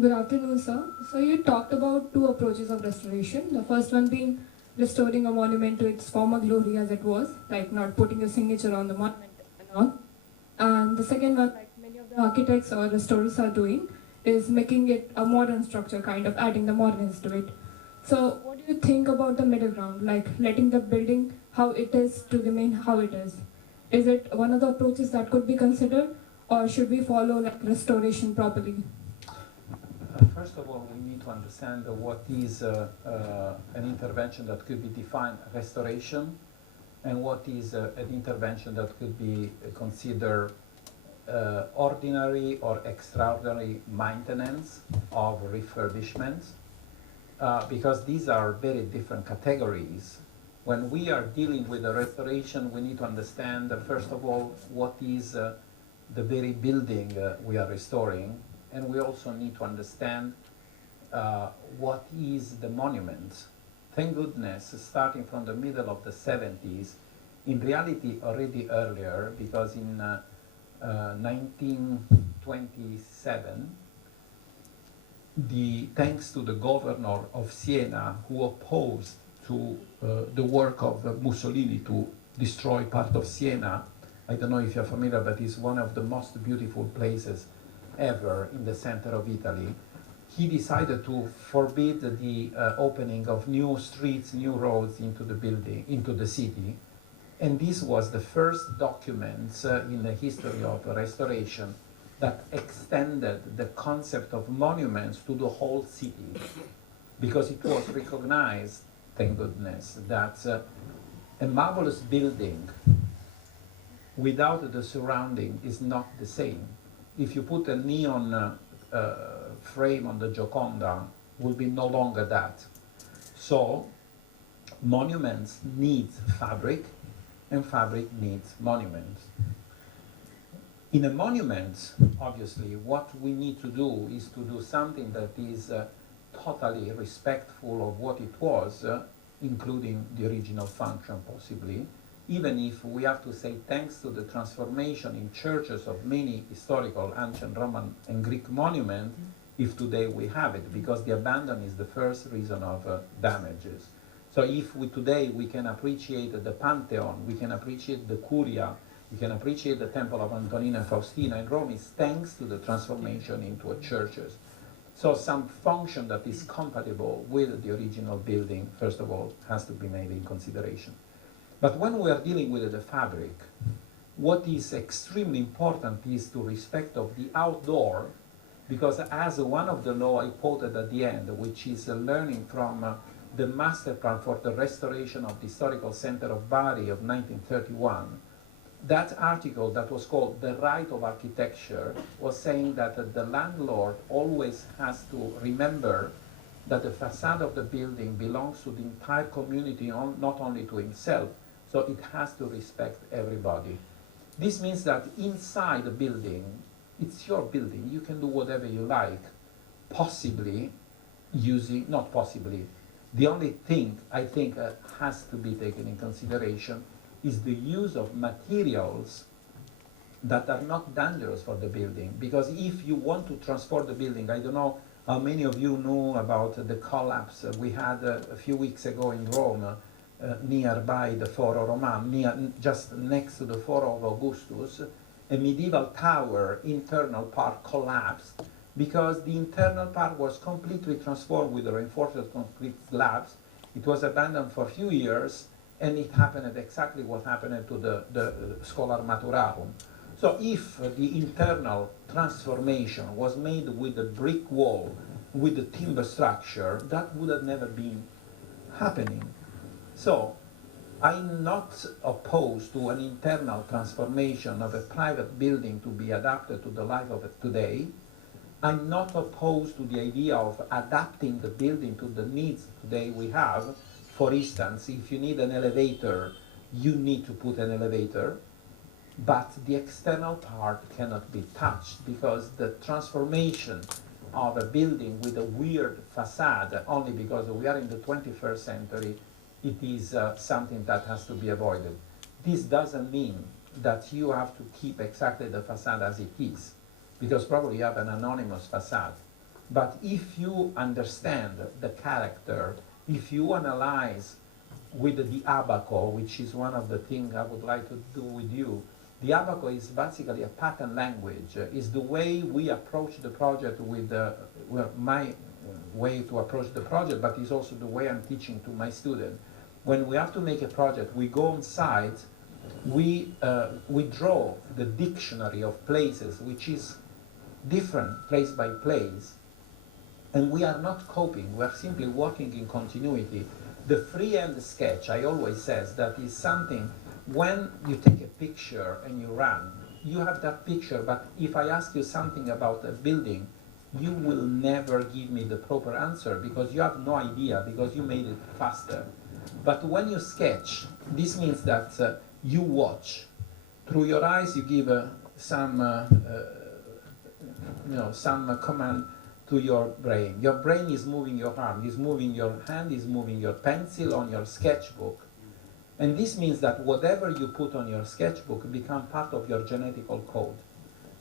Good afternoon, sir. So you talked about two approaches of restoration. The first one being restoring a monument to its former glory as it was, like not putting a signature on the monument and all. And the second one, like many of the architects or restorers are doing, is making it a modern structure, kind of adding the modernness to it. So what do you think about the middle ground, like letting the building how it is to remain how it is? Is it one of the approaches that could be considered, or should we follow like restoration properly? First of all, we need to understand what is an intervention that could be defined restoration and what is an intervention that could be considered ordinary or extraordinary maintenance of refurbishment, because these are very different categories. When we are dealing with the restoration, we need to understand, first of all, what is the very building we are restoring, and we also need to understand what is the monument. Thank goodness, starting from the middle of the 70s, in reality already earlier, because in 1927, thanks to the governor of Siena, who opposed to the work of Mussolini to destroy part of Siena. I don't know if you're familiar, but it's one of the most beautiful places ever in the center of Italy. He decided to forbid the opening of new streets, new roads into the building, into the city. And this was the first document in the history of restoration that extended the concept of monuments to the whole city, because it was recognized, thank goodness, that a marvelous building without the surrounding is not the same. If you put a neon frame on the Gioconda, will be no longer that. So monuments need fabric, and fabric needs monuments. In a monument, obviously, what we need to do is to do something that is totally respectful of what it was, including the original function possibly, even if we have to say thanks to the transformation in churches of many historical ancient Roman and Greek monuments, if today we have it, because the abandon is the first reason of damages. So if today we can appreciate the Pantheon, we can appreciate the Curia, we can appreciate the Temple of Antonina and Faustina in Rome, is thanks to the transformation into churches. So some function that is compatible with the original building, first of all, has to be made in consideration. But when we are dealing with the fabric, what is extremely important is to respect of the outdoor, because as one of the law I quoted at the end, which is learning from the master plan for the restoration of the historical center of Bari of 1931, that article that was called The Right of Architecture was saying that the landlord always has to remember that the facade of the building belongs to the entire community, not only to himself, so it has to respect everybody. This means that inside the building, it's your building, you can do whatever you like, possibly using, not possibly, the only thing I think has to be taken in consideration is the use of materials that are not dangerous for the building. Because if you want to transform the building, I don't know how many of you know about the collapse we had a few weeks ago in Rome, nearby the Foro Romano, just next to the Foro of Augustus. A medieval tower internal part collapsed because the internal part was completely transformed with the reinforced concrete slabs. It was abandoned for a few years, and it happened exactly what happened to the Scholar Maturarum. So if the internal transformation was made with a brick wall, with a timber structure, that would have never been happening. So I'm not opposed to an internal transformation of a private building to be adapted to the life of today. I'm not opposed to the idea of adapting the building to the needs today we have. For instance, if you need an elevator, you need to put an elevator, but the external part cannot be touched because the transformation of a building with a weird facade, only because we are in the 21st century, it is something that has to be avoided. This doesn't mean that you have to keep exactly the facade as it is, because probably you have an anonymous facade. But if you understand the character, if you analyze with the abaco, which is one of the things I would like to do with you, the abaco is basically a pattern language. Is the way we approach the project with well, my way to approach the project, but it's also the way I'm teaching to my students. When we have to make a project, we go on site, we draw the dictionary of places, which is different place by place, and we are not copying, we are simply working in continuity. The freehand sketch, I always says, that is something, when you take a picture and you run, you have that picture, but if I ask you something about a building, you will never give me the proper answer because you have no idea, because you made it faster. But when you sketch, this means that you watch. Through your eyes, you give some command to your brain. Your brain is moving your arm, is moving your hand, is moving your pencil on your sketchbook. And this means that whatever you put on your sketchbook becomes part of your genetical code.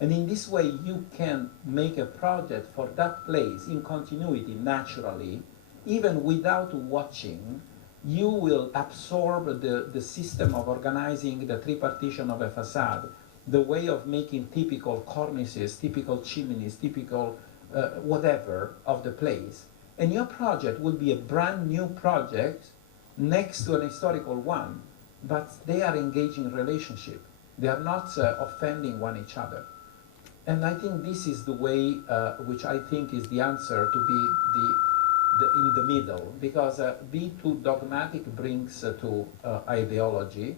And in this way, you can make a project for that place in continuity, naturally, even without watching. You will absorb the system of organizing the tripartition of a facade, the way of making typical cornices, typical chimneys, typical whatever of the place. And your project will be a brand new project next to an historical one, but they are engaging in relationship. They are not offending one each other. And I think this is the way which I think is the answer to be in the middle, because be too dogmatic brings to ideology,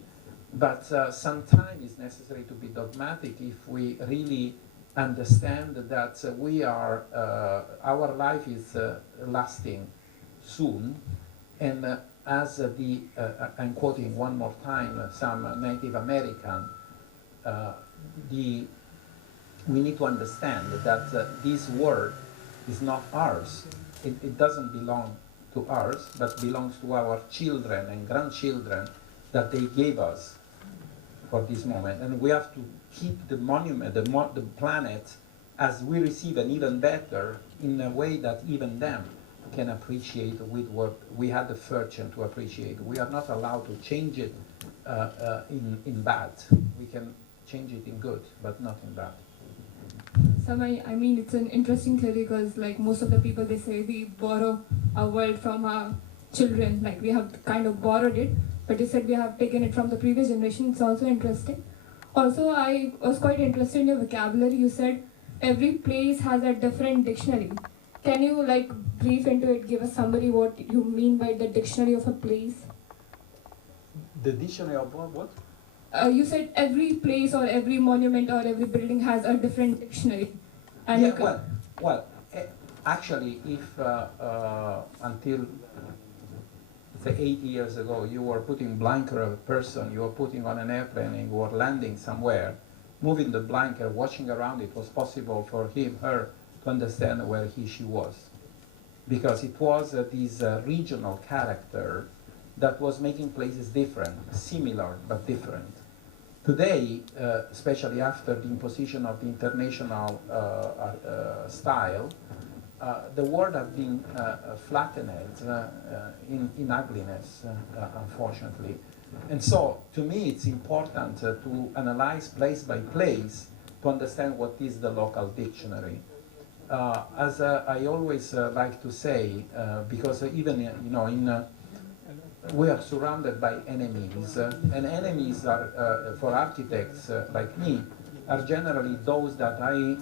but sometimes it's necessary to be dogmatic if we really understand that we are, our life is lasting soon, and as I'm quoting one more time some Native American, we need to understand that this world is not ours. It doesn't belong to ours, but belongs to our children and grandchildren that they gave us for this moment. And we have to keep the monument, the planet, as we receive, and even better, in a way that even them can appreciate with what we had the fortune to appreciate. We are not allowed to change it in bad. We can change it in good, but not in bad. So I mean, it's an interesting theory because like most of the people, they say we borrow our world from our children, like we have kind of borrowed it, but you said we have taken it from the previous generation. It's also interesting. Also, I was quite interested in your vocabulary. You said every place has a different dictionary. Can you like brief into it, give a summary what you mean by the dictionary of a place? The dictionary of what? You said every place or every monument or every building has a different dictionary. And Yeah, well, actually, if until say 80 years ago you were putting blanket of a person, you were putting on an airplane and you were landing somewhere, moving the blanket, watching around, it was possible for him, her, to understand where he, she was. Because it was this regional character that was making places different, similar but different. Today, especially after the imposition of the international style, the world has been flattened in ugliness, unfortunately. And so, to me, it's important to analyze place by place to understand what is the local dictionary. As I always like to say, because even we are surrounded by enemies, and enemies are for architects like me are generally those that I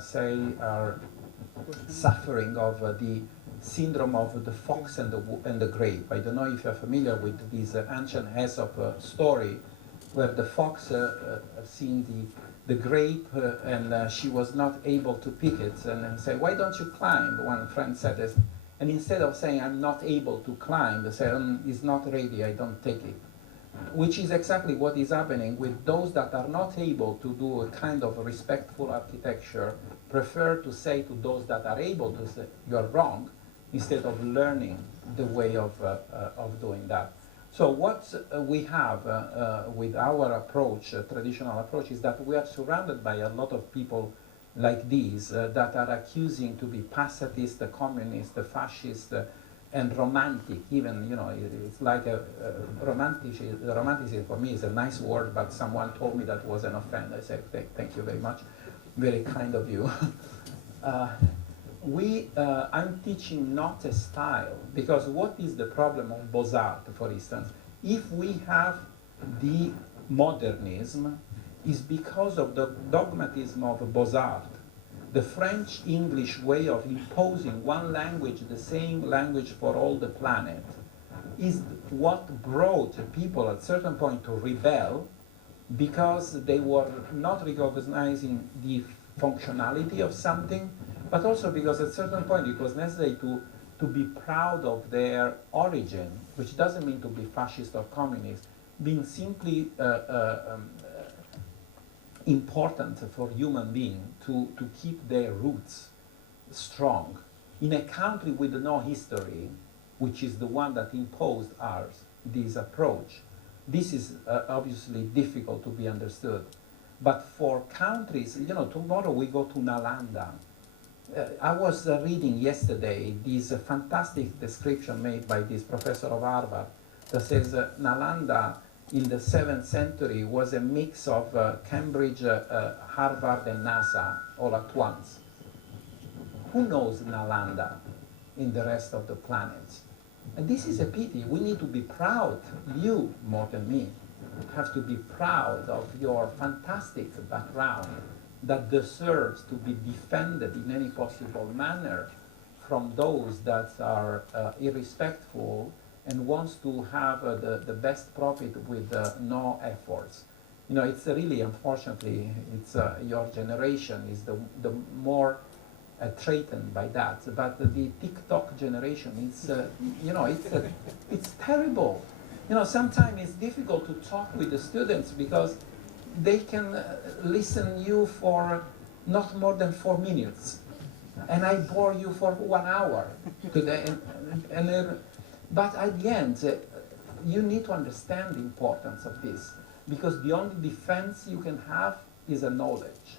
say are suffering of the syndrome of the fox and the grape. I don't know if you're familiar with this ancient Aesop story, where the fox seen the grape and she was not able to pick it, and say, "Why don't you climb?" One friend said this, and instead of saying, "I'm not able to climb," they say, "It's not ready, I don't take it." Which is exactly what is happening with those that are not able to do a kind of respectful architecture, prefer to say to those that are able to say, "You're wrong," instead of learning the way of doing that. So what we have with our approach, traditional approach, is that we are surrounded by a lot of people like these that are accusing to be pacifist, the communist, the fascist, and romantic. Even, it's like romanticism for me is a nice word, but someone told me that was an offense. I said, thank you very much, very kind of you. I'm teaching not a style, because what is the problem of Beaux-Arts, for instance? If we have the modernism, is because of the dogmatism of Beaux-Arts. The French-English way of imposing one language, the same language for all the planet, is what brought people at a certain point to rebel, because they were not recognizing the functionality of something, but also because at a certain point it was necessary to be proud of their origin, which doesn't mean to be fascist or communist, being simply important for human beings to keep their roots strong. In a country with no history, which is the one that imposed ours, this approach, this is obviously difficult to be understood. But for countries, tomorrow we go to Nalanda. I was reading yesterday this fantastic description made by this professor of Harvard that says Nalanda in the 7th century was a mix of Cambridge, Harvard, and NASA all at once. Who knows Nalanda in the rest of the planet? And this is a pity. We need to be proud, you more than me, have to be proud of your fantastic background that deserves to be defended in any possible manner from those that are irrespectful and wants to have the best profit with no efforts. It's really, unfortunately, it's your generation is the more threatened by that. But the TikTok generation is, it's terrible. Sometimes it's difficult to talk with the students because they can listen you for not more than 4 minutes, and I bore you for 1 hour today. But at the end, you need to understand the importance of this, because the only defense you can have is a knowledge.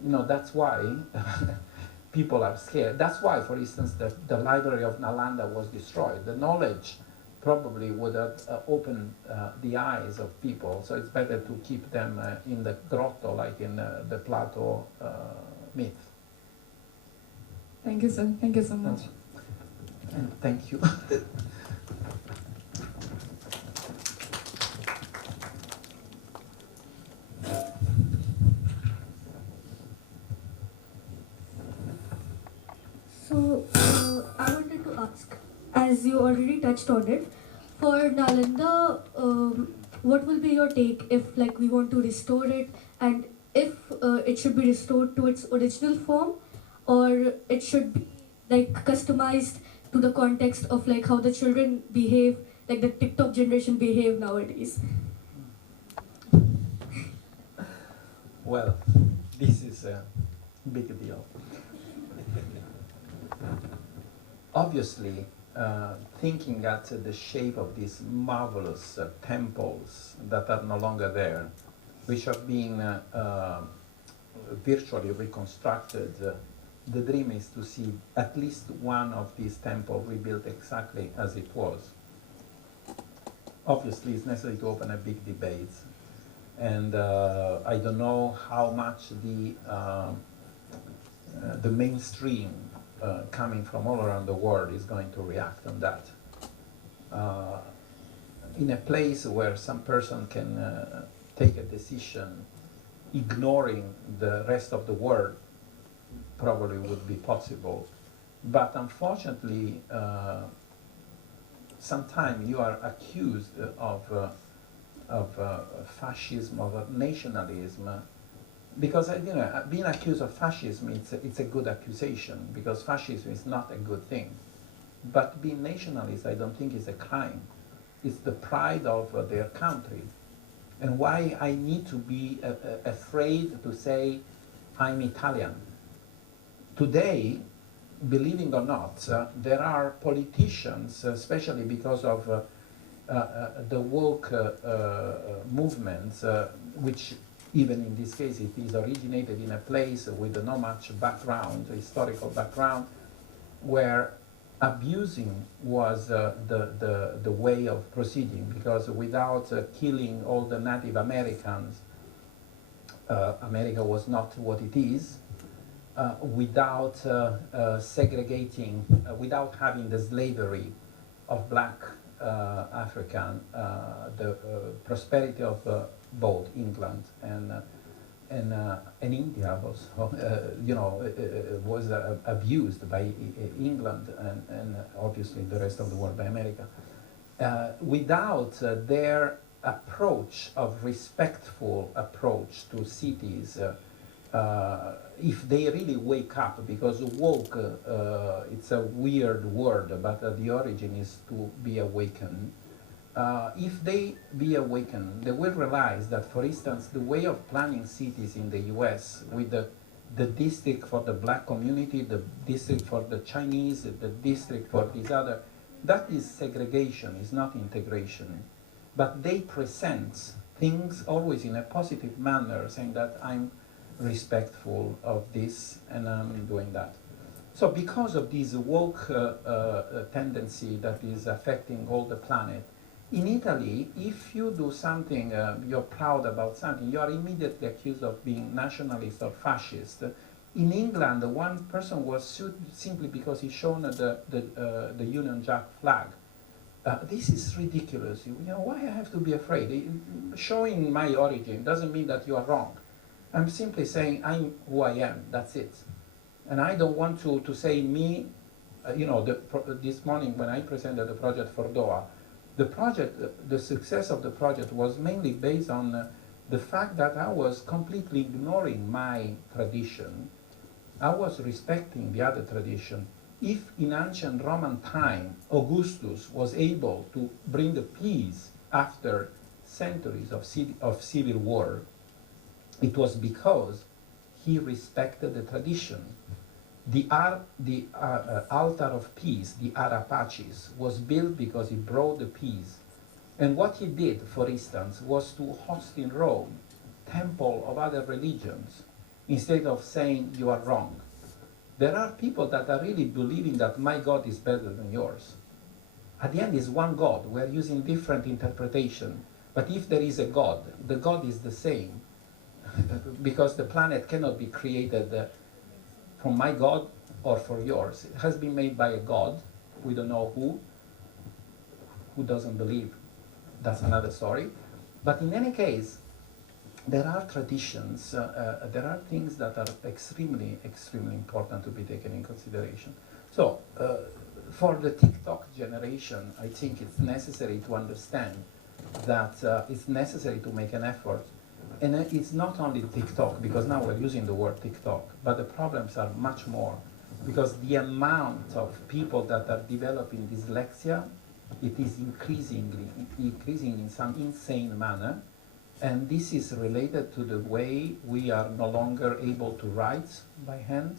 That's why people are scared. That's why, for instance, the library of Nalanda was destroyed. The knowledge probably would have opened the eyes of people, so it's better to keep them in the grotto, like in the Plato myth. Thank you, sir. Thank you so much. And thank you. So, I wanted to ask, as you already touched on it, for Nalanda, what will be your take if, we want to restore it, and if it should be restored to its original form, or it should be like customized to the context of like how the children behave, like the TikTok generation behave nowadays? Well, this is a big deal. Obviously, thinking at the shape of these marvelous temples that are no longer there, which have been virtually reconstructed, the dream is to see at least one of these temples rebuilt exactly as it was. Obviously, it's necessary to open a big debate, and I don't know how much the mainstream coming from all around the world is going to react on that. In a place where some person can take a decision ignoring the rest of the world, probably would be possible. But unfortunately, sometimes you are accused of fascism, of nationalism, because being accused of fascism, it's a good accusation, because fascism is not a good thing. But being nationalist, I don't think is a crime. It's the pride of their country. And why I need to be afraid to say I'm Italian. Today, believing or not, there are politicians, especially because of the woke movements, which even in this case it is originated in a place with no much background, historical background, where abusing was the way of proceeding, because without killing all the Native Americans, America was not what it is. Without segregating, without having the slavery of black African, the prosperity of both England and India was abused by England and obviously the rest of the world by America. Without their approach of respectful approach to cities, if they really wake up, because woke, it's a weird word, but the origin is to be awakened. If they be awakened, they will realize that, for instance, the way of planning cities in the US with the district for the black community, the district for the Chinese, the district for this other, that is segregation, is not integration. But they present things always in a positive manner, saying that I'm respectful of this and I'm doing that. So because of this woke tendency that is affecting all the planet, in Italy, if you do something, you're proud about something, you are immediately accused of being nationalist or fascist. In England, one person was sued simply because he shown the Union Jack flag. This is ridiculous. Why I have to be afraid? Showing my origin doesn't mean that you are wrong. I'm simply saying I'm who I am, that's it. And I don't want to say me, this morning when I presented the project for Doha, the success of the project was mainly based on the fact that I was completely ignoring my tradition. I was respecting the other tradition. If in ancient Roman time, Augustus was able to bring the peace after centuries of civil war, it was because he respected the tradition. The altar of peace, the Arapacis, was built because he brought the peace. And what he did, for instance, was to host in Rome temple of other religions, instead of saying you are wrong. There are people that are really believing that my God is better than yours. At the end, is one God. We're using different interpretation. But if there is a God, the God is the same. Because the planet cannot be created from my God or for yours. It has been made by a God. We don't know who doesn't believe. That's another story. But in any case, there are traditions, there are things that are extremely, extremely important to be taken in consideration. So, for the TikTok generation, I think it's necessary to understand that it's necessary to make an effort. And it's not only TikTok, because now we're using the word TikTok, but the problems are much more because the amount of people that are developing dyslexia, it is increasing in some insane manner, and this is related to the way we are no longer able to write by hand.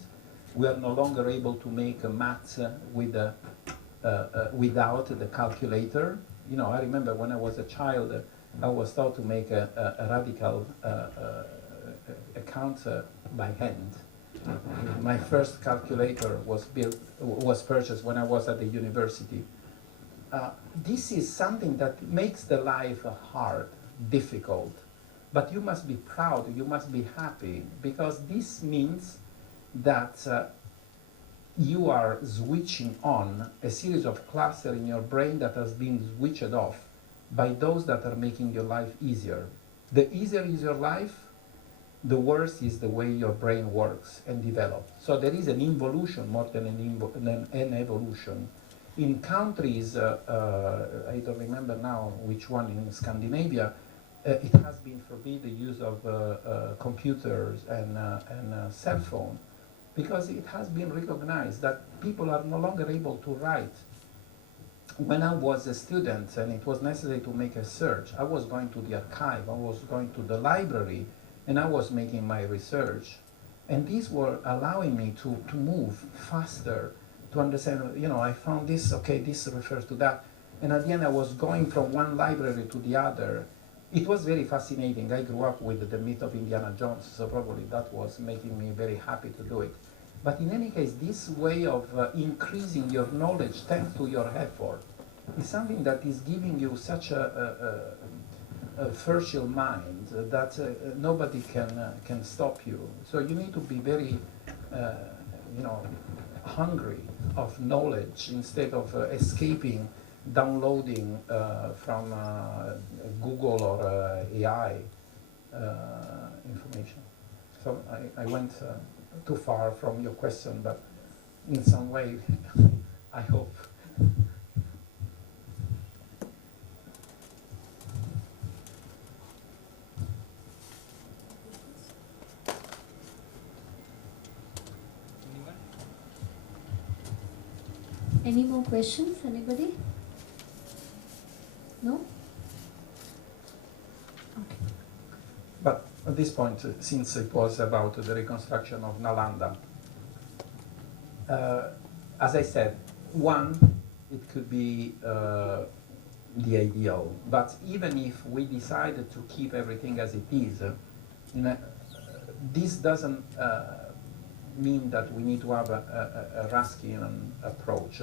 We are no longer able to make a math without the calculator. You know, I remember when I was a child, I was taught to make a radical account by hand. My first calculator was purchased when I was at the university. This is something that makes the life hard, difficult, but you must be proud, you must be happy, because this means that you are switching on a series of clusters in your brain that has been switched off by those that are making your life easier. The easier is your life, the worse is the way your brain works and develops. So there is an involution more than an evolution. In countries, I don't remember now which one in Scandinavia, it has been forbidden the use of computers and cell phone, because it has been recognized that people are no longer able to write. When I was a student and it was necessary to make a search, I was going to the archive, I was going to the library, and I was making my research. And these were allowing me to move faster, to understand, you know, I found this, okay, this refers to that. And at the end I was going from one library to the other. It was very fascinating. I grew up with the myth of Indiana Jones, so probably that was making me very happy to do it. But in any case, this way of increasing your knowledge thanks to your effort is something that is giving you such a fertile mind that nobody can stop you. So you need to be very, you know, hungry of knowledge instead of escaping, downloading from Google or AI information. So I went too far from your question, but in some way, I hope. Any more questions? Anybody? No? Okay. But at this point, since it was about the reconstruction of Nalanda, as I said, one, it could be the ideal, but even if we decided to keep everything as it is, this doesn't mean that we need to have a Ruskian approach.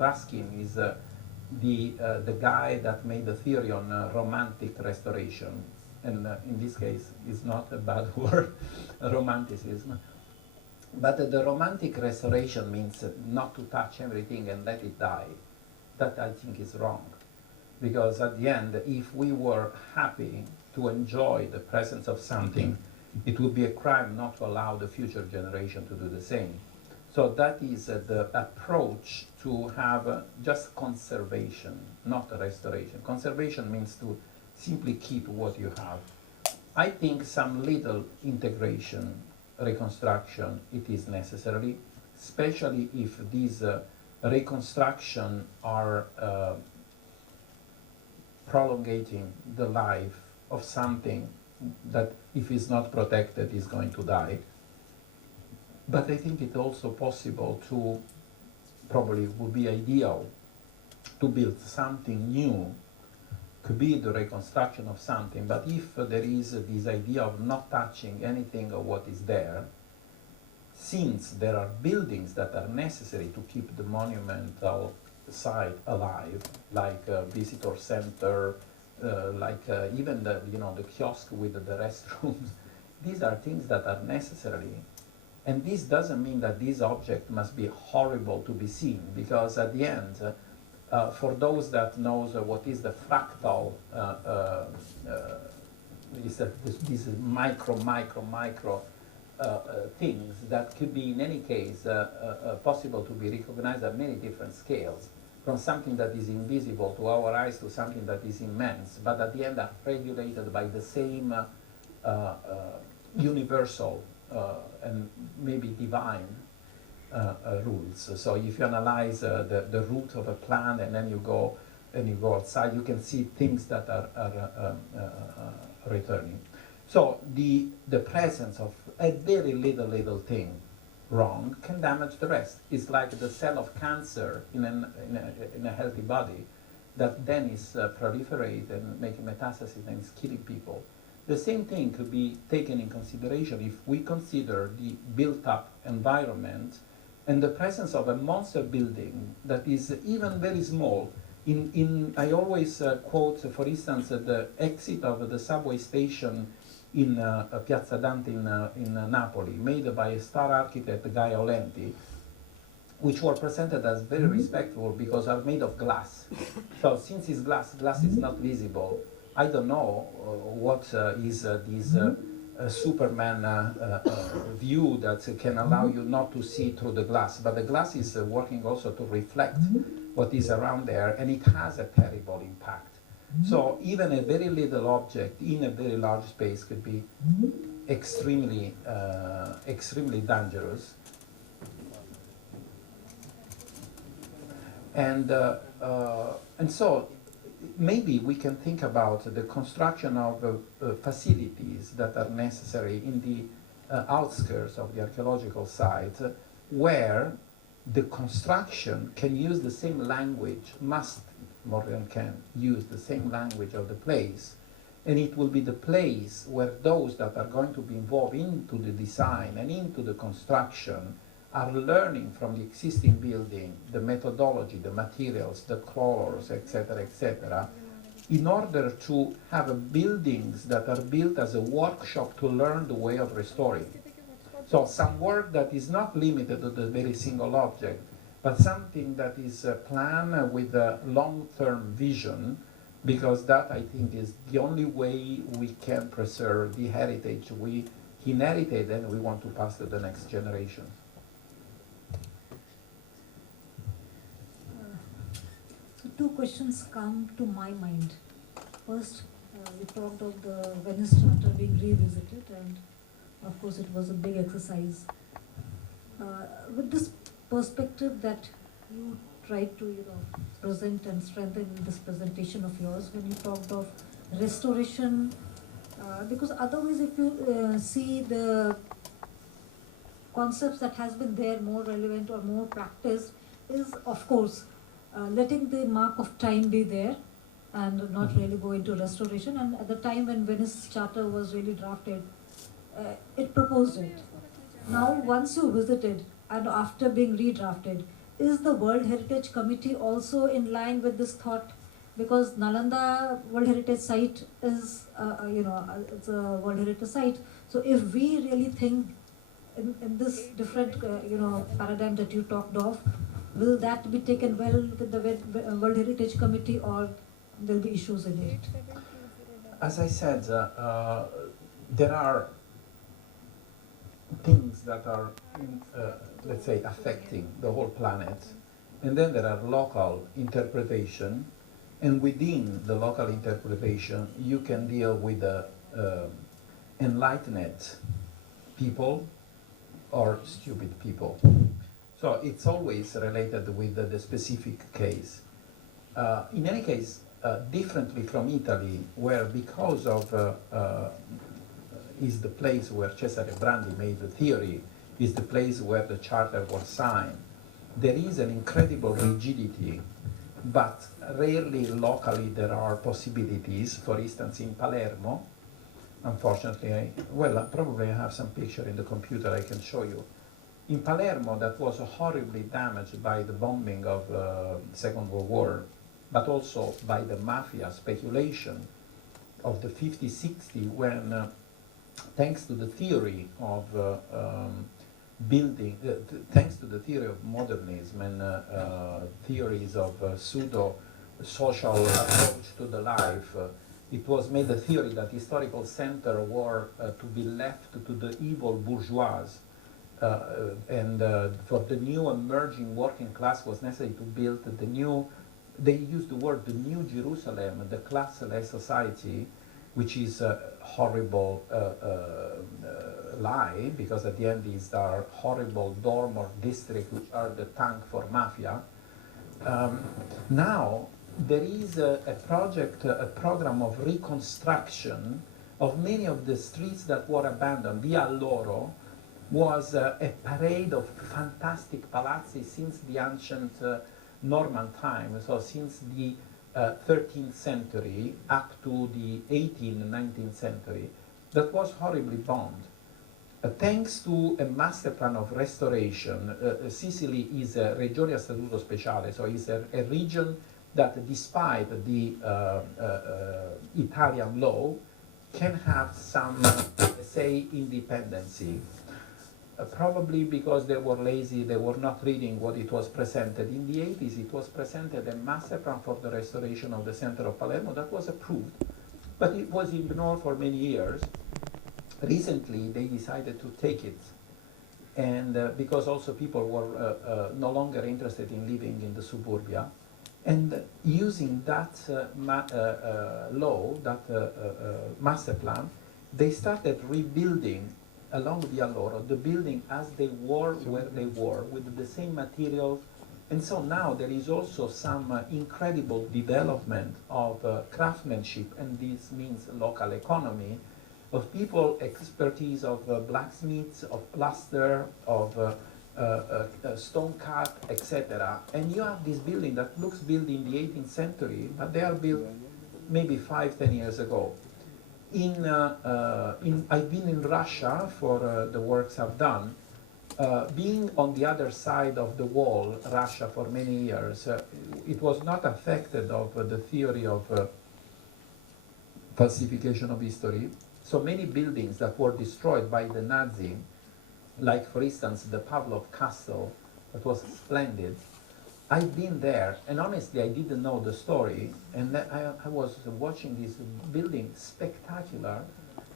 Ruskin is the guy that made the theory on romantic restoration, and in this case is not a bad word, romanticism. But the romantic restoration means not to touch everything and let it die. That I think is wrong, because at the end, if we were happy to enjoy the presence of something, it would be a crime not to allow the future generation to do the same. So that is the approach to have just conservation, not restoration. Conservation means to simply keep what you have. I think some little integration, reconstruction, it is necessary, especially if these reconstruction are prolongating the life of something that, if it's not protected, is going to die. But I think it's also possible to, probably would be ideal, to build something new. Could be the reconstruction of something, but if there is this idea of not touching anything of what is there, since there are buildings that are necessary to keep the monumental site alive, like a visitor center, like even the kiosk with the restrooms, these are things that are necessary. And this doesn't mean that this object must be horrible to be seen, because at the end, for those that knows what is the fractal, these micro things that could be in any case possible to be recognized at many different scales, from something that is invisible to our eyes to something that is immense, but at the end are regulated by the same universal and maybe divine rules. So if you analyze the root of a plant and then you go outside, you can see things that are returning. So the presence of a very little thing wrong can damage the rest. It's like the cell of cancer in a healthy body that then is proliferate and making metastasis and is killing people. The same thing could be taken in consideration if we consider the built-up environment and the presence of a monster building that is even very small. I always quote, for instance, the exit of the subway station in Piazza Dante in Napoli, made by a star architect, Guy Aulenti, which were presented as very respectful because are made of glass. So since it's glass is not visible. I don't know what is this Superman view that can allow you not to see through the glass, but the glass is working also to reflect what is around there, and it has a terrible impact. So even a very little object in a very large space could be extremely dangerous. And so maybe we can think about the construction of facilities that are necessary in the outskirts of the archaeological site, where the construction can use the same language, must more than can use the same language of the place, and it will be the place where those that are going to be involved into the design and into the construction are learning from the existing building, the methodology, the materials, the colors, etc., in order to have buildings that are built as a workshop to learn the way of restoring. So some work that is not limited to the very single object, but something that is planned with a long-term vision, because that, I think, is the only way we can preserve the heritage we inherited and we want to pass to the next generation. So two questions come to my mind. First, we talked of the Venice Charter being revisited, and of course it was a big exercise. With this perspective that you tried to present and strengthen in this presentation of yours, when you talked of restoration, because otherwise if you see the concepts that has been there more relevant or more practiced is, of course, letting the mark of time be there and not really go into restoration. And at the time when Venice Charter was really drafted, it proposed it. Now once you visited and after being redrafted, is the World Heritage Committee also in line with this thought? Because Nalanda World Heritage Site is, it's a World Heritage Site. So if we really think in this different, paradigm that you talked of, will that be taken well with the World Heritage Committee, or there will be issues in it? As I said, there are things that are, let's say, affecting the whole planet, and then there are local interpretation, and within the local interpretation, you can deal with enlightened people or stupid people. So it's always related with the specific case. In any case, differently from Italy, where because of is the place where Cesare Brandi made the theory, is the place where the charter was signed. There is an incredible rigidity, but rarely locally there are possibilities. For instance, in Palermo, unfortunately, probably I have some picture in the computer I can show you. In Palermo, that was horribly damaged by the bombing of Second World War, but also by the mafia speculation of the 50s, 60s, when thanks to the theory of building, thanks to the theory of modernism and theories of pseudo-social approach to the life, it was made a theory that historical centers were to be left to the evil bourgeois, and for the new emerging working class was necessary to build the new, they used the word the new Jerusalem, the classless society, which is a horrible lie, because at the end these are horrible dormer districts which are the tank for mafia. Now there is a project, a program of reconstruction of many of the streets that were abandoned. Via Loro was a parade of fantastic palazzi since the ancient Norman time, so since the 13th century up to the 18th and 19th century, that was horribly bombed. Thanks to a master plan of restoration, Sicily is a regione a statuto speciale, so it's a region that, despite the Italian law, can have some, say, independency. Probably because they were lazy, they were not reading what it was presented. In the 80s, it was presented a master plan for the restoration of the center of Palermo that was approved, but it was ignored for many years. Recently, they decided to take it, and because also people were no longer interested in living in the suburbia, and using that law, that master plan, they started rebuilding along Via Loro the building as they were, where they were, with the same materials. And so now there is also some incredible development of craftsmanship, and this means local economy, of people, expertise of blacksmiths, of plaster, of stone cut, etc. And you have this building that looks built in the 18th century, but they are built maybe 5-10 years ago. I've been in Russia for the works I've done. Being on the other side of the wall, Russia, for many years, it was not affected of the theory of falsification of history. So many buildings that were destroyed by the Nazi, like for instance the Pavlov Castle, that was splendid. I've been there, and honestly I didn't know the story, and I was watching this building, spectacular,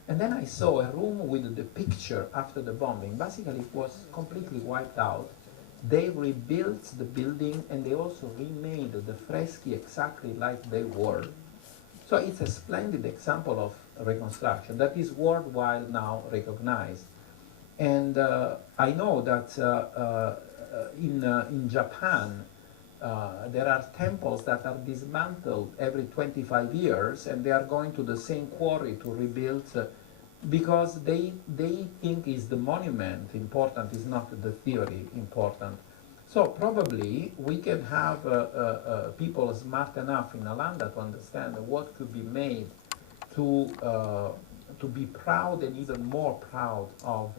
and then I saw a room with the picture after the bombing. Basically it was completely wiped out. They rebuilt the building, and they also remade the freschi exactly like they were. So it's a splendid example of reconstruction that is worldwide now recognized. And I know that in Japan, there are temples that are dismantled every 25 years, and they are going to the same quarry to rebuild because they think is the monument important, is not the theory important. So probably we can have people smart enough in Nalanda to understand what could be made to be proud and even more proud of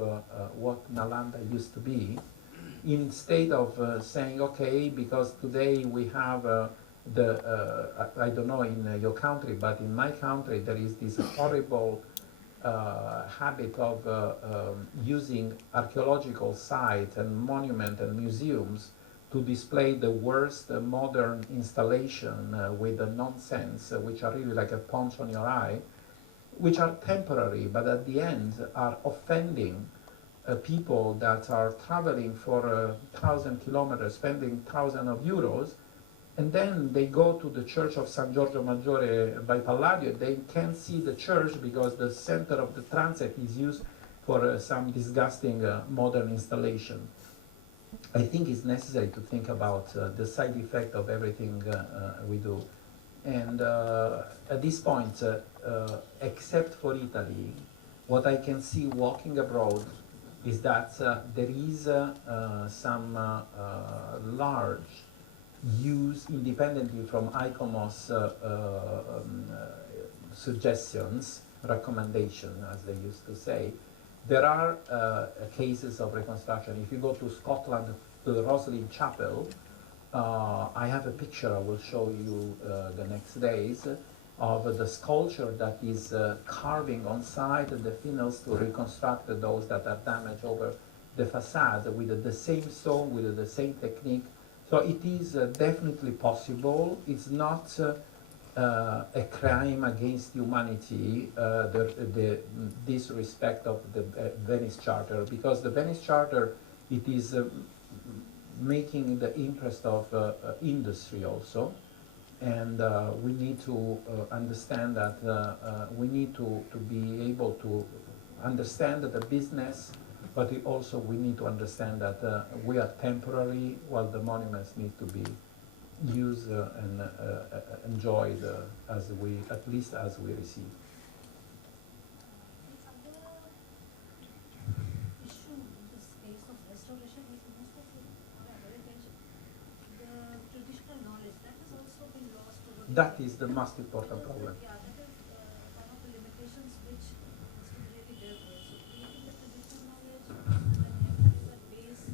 what Nalanda used to be, instead of saying, okay, because today we have I don't know in your country, but in my country there is this horrible habit of using archaeological sites and monuments and museums to display the worst modern installation with the nonsense, which are really like a punch on your eye, which are temporary, but at the end are offending people that are traveling for 1,000 kilometers, spending thousands of euros, and then they go to the church of San Giorgio Maggiore by Palladio. They can't see the church because the center of the transept is used for some disgusting modern installation. I think it's necessary to think about the side effect of everything we do. And at this point, except for Italy, what I can see walking abroad is that there is some large use, independently from ICOMOS suggestions, recommendation, as they used to say. There are cases of reconstruction. If you go to Scotland, to the Roslin Chapel, I have a picture I will show you the next days of the sculpture that is carving on site the finals to reconstruct those that are damaged over the facade with the same stone, with the same technique. So it is definitely possible. It's not a crime against humanity, the disrespect of the Venice Charter, because the Venice Charter, it is making the interest of industry also. And we need to understand that we need to be able to understand the business, but we need to understand that we are temporary while the monuments need to be used and enjoyed at least as we receive. Issue in this case of restoration is most of our heritage, the traditional knowledge that has also been lost over the That years. is the most important problem. Yeah, that is one of the limitations which has to be really dealt with. So creating the traditional knowledge and then having that base,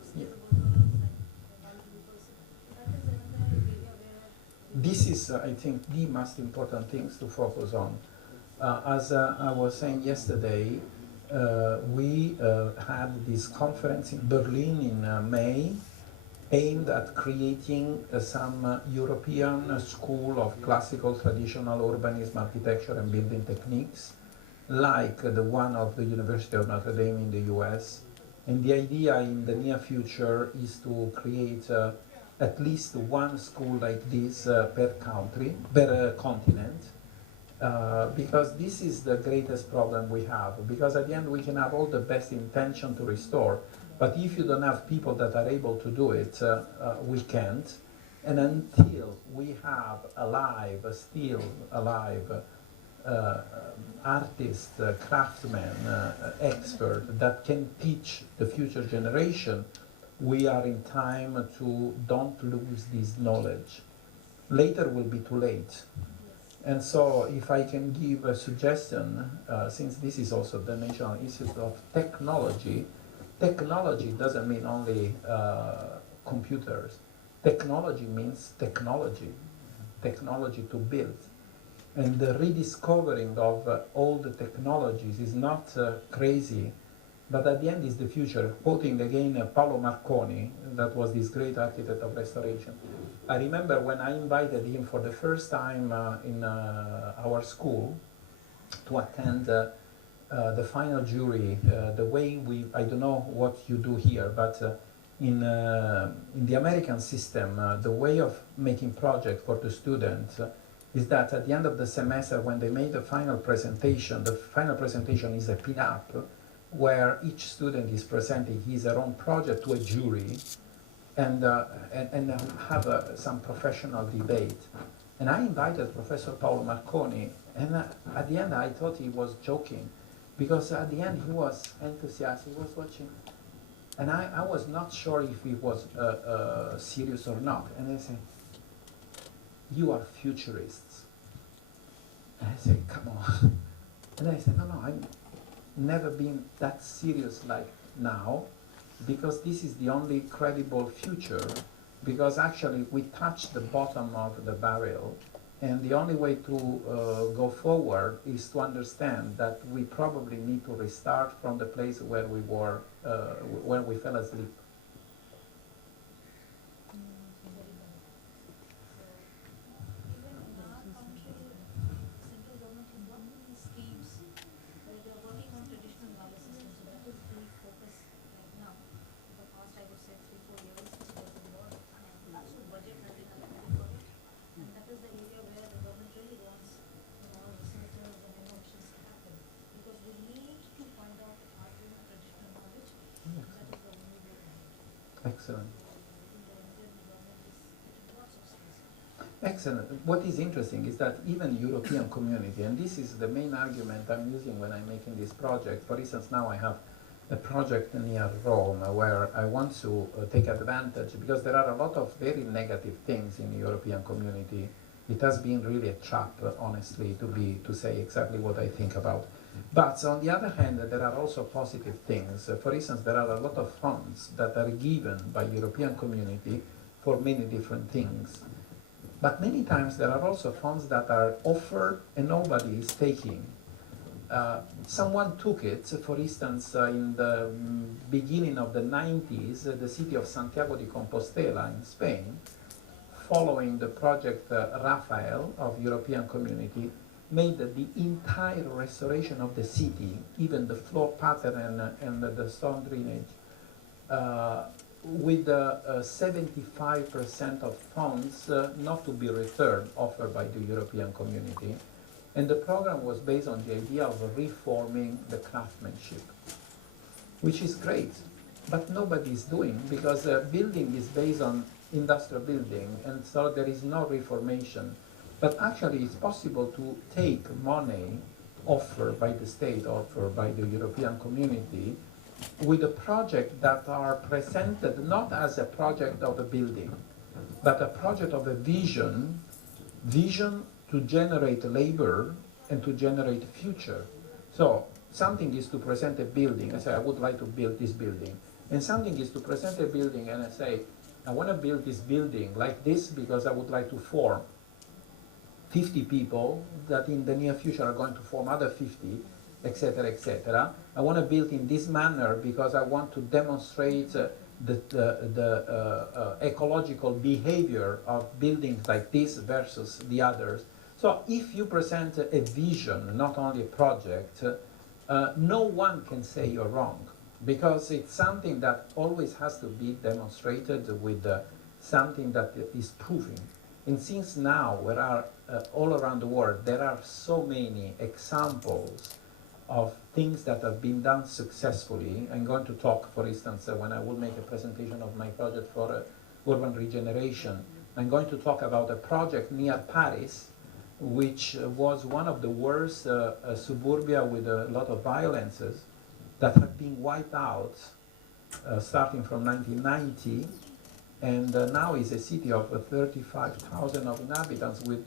skilled workers and knowledgeable person. So that is another area where This is, I think, the most important things to focus on. As I was saying yesterday, we had this conference in Berlin in May, aimed at creating some European school of classical traditional urbanism, architecture and building techniques, like the one of the University of Notre Dame in the US. And the idea in the near future is to create at least one school like this per country, per continent, because this is the greatest problem we have. Because at the end we can have all the best intention to restore, but if you don't have people that are able to do it, we can't. And until we have still alive, artists, craftsmen, experts that can teach the future generation, we are in time to don't lose this knowledge. Later will be too late. And so if I can give a suggestion, since this is also the National Institute of Technology, technology doesn't mean only computers. Technology means technology to build. And the rediscovering of all the technologies is not crazy, but at the end is the future. Quoting again Paolo Marconi, that was this great architect of restoration. I remember when I invited him for the first time in our school to attend the final jury, the way I don't know what you do here, but in the American system, the way of making project for the students is that at the end of the semester, when they make the final presentation is a pin-up, where each student is presenting his or her own project to a jury, and have some professional debate. And I invited Professor Paolo Marconi, and at the end I thought he was joking, because at the end he was enthusiastic, he was watching, and I was not sure if he was serious or not. And I said, "You are futurists." And I said, "Come on." And I said, no, I've never been that serious like now, because this is the only credible future, because actually we touched the bottom of the barrel, and the only way to go forward is to understand that we probably need to restart from the place where we were, where we fell asleep. Excellent. Excellent. What is interesting is that even European community, and this is the main argument I'm using when I'm making this project. For instance, now I have a project near Rome where I want to take advantage, because there are a lot of very negative things in the European community. It has been really a trap, honestly, to say exactly what I think about. But on the other hand, there are also positive things. For instance, there are a lot of funds that are given by European community for many different things. But many times there are also funds that are offered and nobody is taking. Someone took it, for instance, in the beginning of the 90s, the city of Santiago de Compostela in Spain, following the project Rafael of European community, made the entire restoration of the city, even the floor pattern and the stone drainage, with 75% of funds not to be returned offered by the European community. And the program was based on the idea of reforming the craftsmanship, which is great, but nobody is doing, because building is based on industrial building, and so there is no reformation. But actually it's possible to take money offered by the state, offered by the European community, with a project that are presented not as a project of a building, but a project of a vision to generate labor and to generate future. So something is to present a building. I say, I would like to build this building. And something is to present a building and I say, I want to build this building like this because I would like to form 50 people that in the near future are going to form other 50, etc., etc. I want to build in this manner because I want to demonstrate the ecological behavior of buildings like this versus the others. So if you present a vision, not only a project, no one can say you're wrong, because it's something that always has to be demonstrated with something that is proving. And since now, there are all around the world, there are so many examples of things that have been done successfully. I'm going to talk, for instance, when I will make a presentation of my project for urban regeneration, I'm going to talk about a project near Paris, which was one of the worst suburbia with a lot of violences that have been wiped out starting from 1990, and now is a city of 35,000 of inhabitants with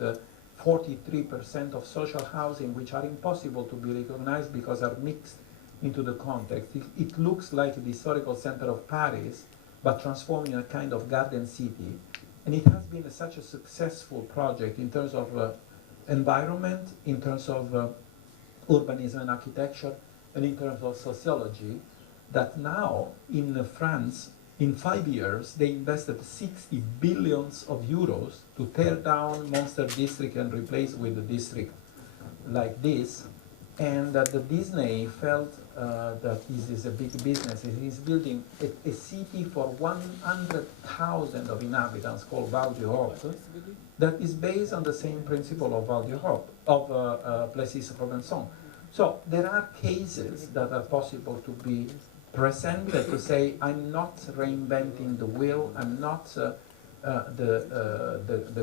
43% of social housing, which are impossible to be recognized because are mixed into the context. It looks like the historical center of Paris, but transformed in a kind of garden city. And it has been such a successful project in terms of environment, in terms of urbanism and architecture, and in terms of sociology, that now in France, in 5 years, they invested 60 billions of euros to tear down Monster District and replace with a district like this. And the Disney felt that this is a big business. It is building a city for 100,000 of inhabitants called Val d'Europe that is based on the same principle of Val d'Europe, of Plessis Robinson. So there are cases that are possible to be presented to say, I'm not reinventing the wheel, I'm not the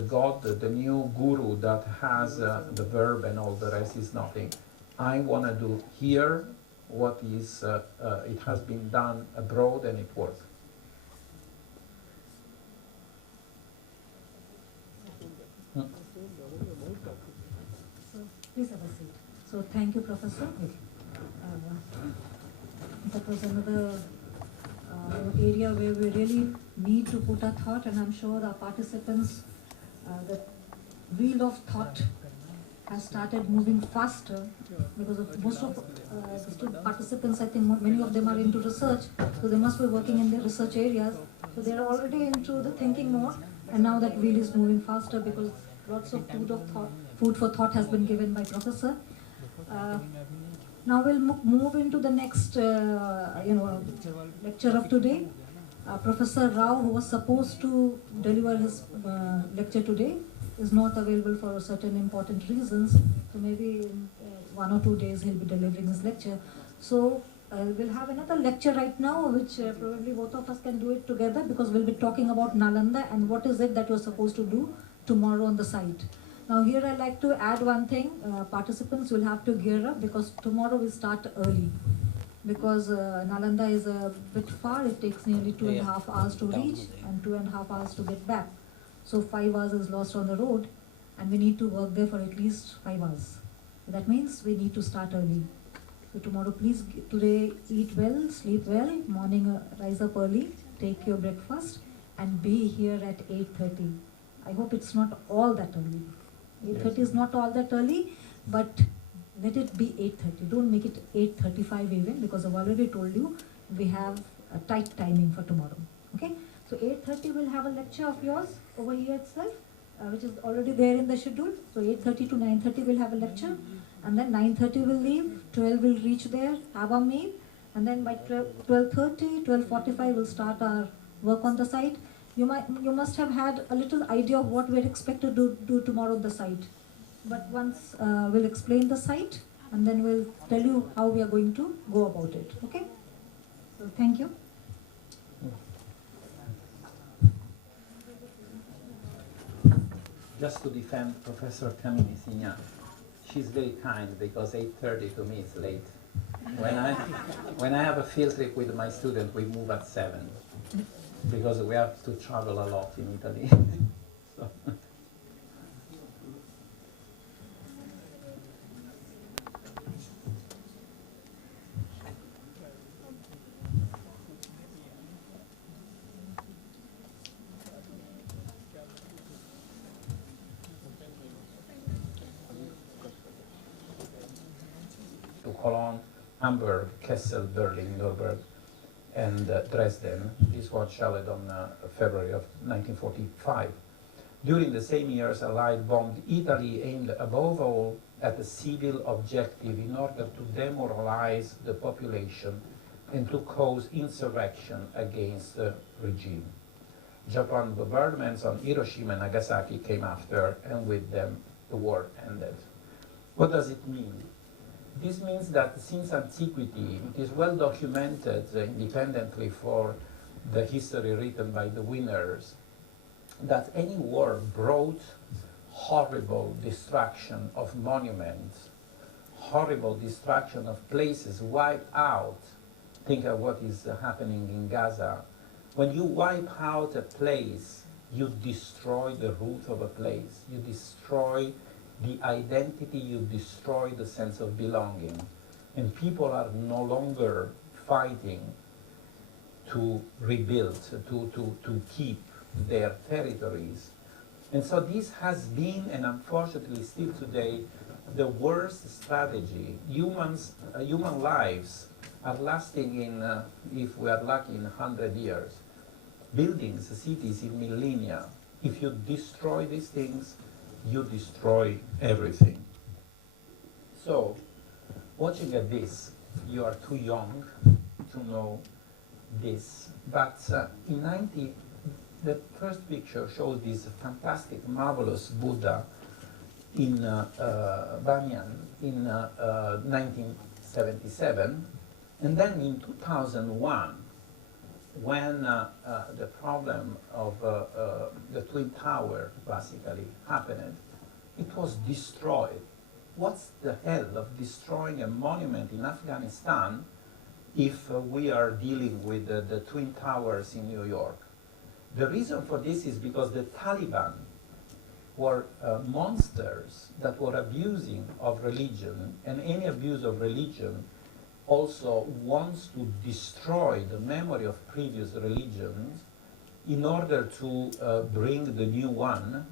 god, the new guru that has the verb and all the rest is nothing. I want to do here what is, it has been done abroad and it works. So, please have a seat. So thank you, Professor. That was another area where we really need to put our thought, and I'm sure our participants, the wheel of thought has started moving faster because of most of the participants, I think many of them are into research, so they must be working in their research areas. So they're already into the thinking mode, and now that wheel is moving faster because lots of food for thought has been given by Professor. Now we'll move into the next lecture of today. Professor Rao, who was supposed to deliver his lecture today, is not available for certain important reasons. So maybe in 1 or 2 days he'll be delivering his lecture. So we'll have another lecture right now, which probably both of us can do it together, because we'll be talking about Nalanda and what is it that you're supposed to do tomorrow on the site. Now here I'd like to add one thing. Participants will have to gear up because tomorrow we start early. Because Nalanda is a bit far, it takes nearly 2.5 hours to reach and 2.5 hours to get back. So 5 hours is lost on the road, and we need to work there for at least 5 hours. So that means we need to start early. So tomorrow, please, today eat well, sleep well, morning rise up early, take your breakfast, and be here at 8:30. I hope it's not all that early. 8:30 is not all that early, but let it be 8:30. Don't make it 8:35 even, because I've already told you we have a tight timing for tomorrow. Okay? So 8:30 we'll have a lecture of yours over here itself, which is already there in the schedule. So 8:30 to 9:30 we'll have a lecture, and then 9:30 we'll leave, 12 we'll reach there, have our meal, and then by 12:30, 12:45 we'll start our work on the site. You must have had a little idea of what we're expected to do tomorrow on the site. But once we'll explain the site, and then we'll tell you how we are going to go about it. Okay? So thank you. Just to defend Professor Camille Signa, she's very kind because 8:30 to me is late. When I have a field trip with my student, we move at 7 because we have to travel a lot in Italy. So. To Cologne, Hamburg, Kassel, Berlin, Nuremberg, and Dresden. This was shelled on February of 1945. During the same years, Allied bombed Italy aimed above all at a civil objective in order to demoralize the population and to cause insurrection against the regime. Japan bombardments on Hiroshima and Nagasaki came after, and with them the war ended. What does it mean? This means that since antiquity, it is well documented independently for the history written by the winners, that any war brought horrible destruction of monuments, horrible destruction of places, wiped out. Think of what is happening in Gaza. When you wipe out a place, you destroy the root of a place. You destroy the identity, you destroy the sense of belonging. And people are no longer fighting to rebuild, to keep their territories. And so this has been, and unfortunately still today, the worst strategy. Human lives are lasting in, if we are lucky, in 100 years. Buildings, cities in millennia. If you destroy these things, you destroy everything. So, watching at this, you are too young to know this, but the first picture shows this fantastic, marvelous Buddha in Banyan in 1977, and then in 2001, when the problem of the Twin Tower basically happened, it was destroyed. What's the hell of destroying a monument in Afghanistan if we are dealing with the Twin Towers in New York? The reason for this is because the Taliban were monsters that were abusing of religion, and any abuse of religion also wants to destroy the memory of previous religions in order to bring the new one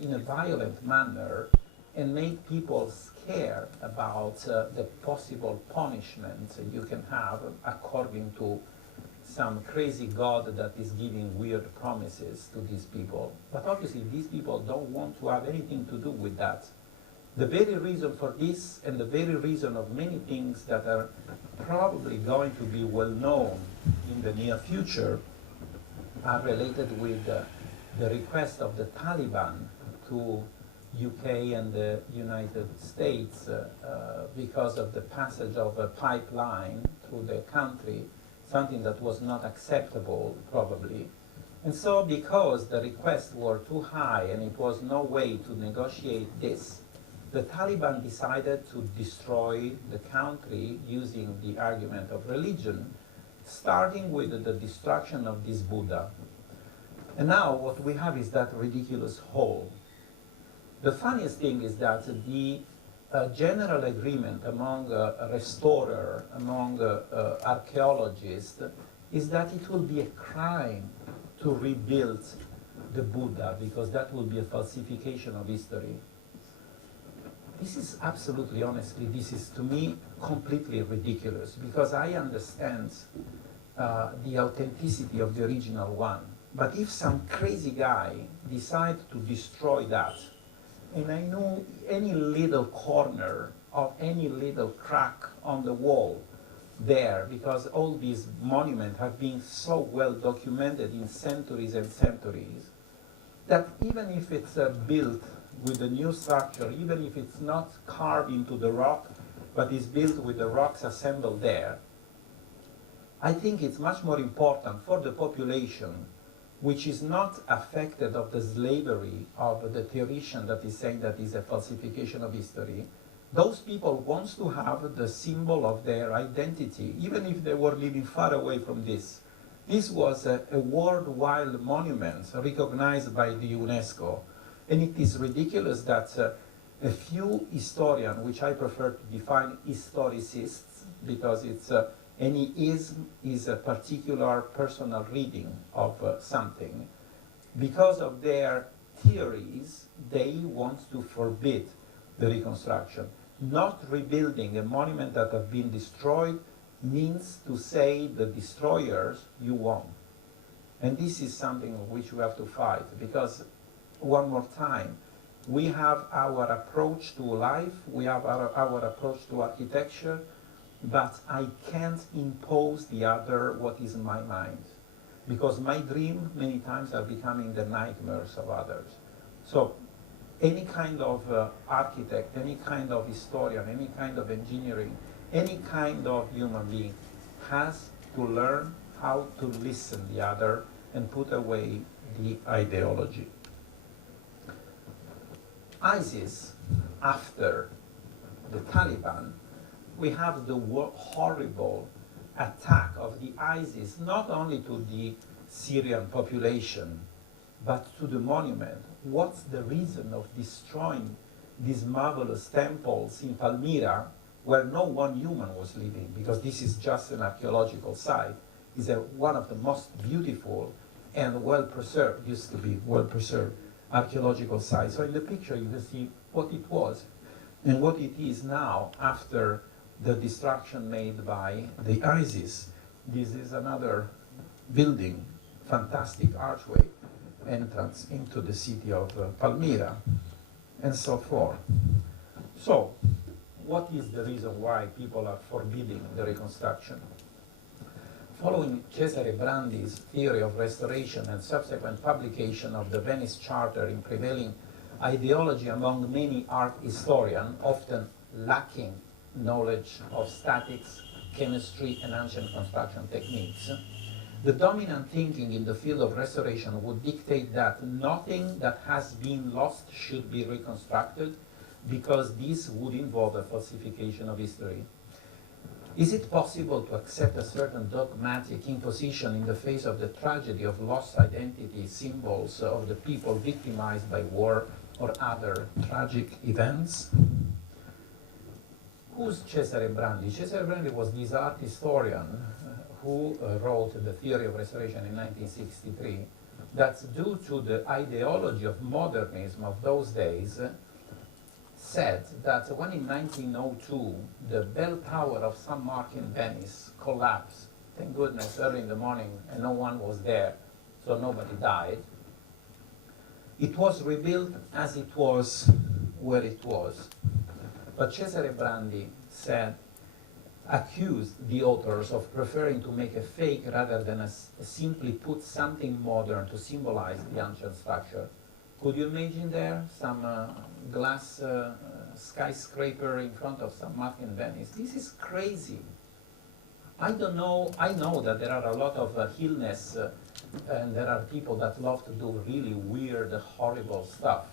in a violent manner and make people scared about the possible punishment you can have according to some crazy god that is giving weird promises to these people. But obviously these people don't want to have anything to do with that. The very reason for this, and the very reason of many things that are probably going to be well known in the near future, are related with the request of the Taliban to UK and the United States because of the passage of a pipeline through the country, something that was not acceptable probably. And so because the requests were too high and it was no way to negotiate this, the Taliban decided to destroy the country using the argument of religion, starting with the destruction of this Buddha. And now what we have is that ridiculous hole. The funniest thing is that the general agreement among a restorer, among archaeologists, is that it will be a crime to rebuild the Buddha, because that will be a falsification of history. This is absolutely, honestly, this is to me completely ridiculous, because I understand the authenticity of the original one. But if some crazy guy decides to destroy that, and I know any little corner of any little crack on the wall there, because all these monuments have been so well documented in centuries and centuries, that even if it's built with a new structure, even if it's not carved into the rock, but is built with the rocks assembled there, I think it's much more important for the population which is not affected of the slavery of the theoretician that is saying that is a falsification of history. Those people want to have the symbol of their identity, even if they were living far away from this. This was a worldwide monument recognized by the UNESCO, and it is ridiculous that a few historians, which I prefer to define historicists, because it's any ism is a particular personal reading of something. Because of their theories, they want to forbid the reconstruction. Not rebuilding a monument that has been destroyed means to say the destroyers, you won. And this is something which we have to fight, because one more time, we have our approach to life, we have our approach to architecture, but I can't impose the other what is in my mind, because my dream many times are becoming the nightmares of others. So any kind of architect, any kind of historian, any kind of engineering, any kind of human being has to learn how to listen the other and put away the ideology. ISIS, after the Taliban, we have the horrible attack of the ISIS, not only to the Syrian population, but to the monument. What's the reason of destroying these marvelous temples in Palmyra, where no one human was living, because this is just an archaeological site? It's one of the most beautiful and well-preserved, used to be well-preserved archaeological sites. So in the picture you can see what it was and what it is now after the destruction made by the ISIS. This is another building, fantastic archway, entrance into the city of Palmyra, and so forth. So, what is the reason why people are forbidding the reconstruction? Following Cesare Brandi's theory of restoration and subsequent publication of the Venice Charter in prevailing ideology among many art historians, often lacking knowledge of statics, chemistry, and ancient construction techniques, the dominant thinking in the field of restoration would dictate that nothing that has been lost should be reconstructed, because this would involve a falsification of history. Is it possible to accept a certain dogmatic imposition in the face of the tragedy of lost identity, symbols of the people victimized by war or other tragic events? Who's Cesare Brandi? Cesare Brandi was this art historian who wrote the theory of restoration in 1963, that's due to the ideology of modernism of those days, said that when in 1902 the bell tower of San Marco in Venice collapsed, thank goodness early in the morning and no one was there, so nobody died, it was rebuilt as it was where it was. But Cesare Brandi said, accused the authors of preferring to make a fake rather than simply put something modern to symbolize the ancient structure. Could you imagine there some glass skyscraper in front of San Marco in Venice? This is crazy. I don't know, I know that there are a lot of illness and there are people that love to do really weird, horrible stuff.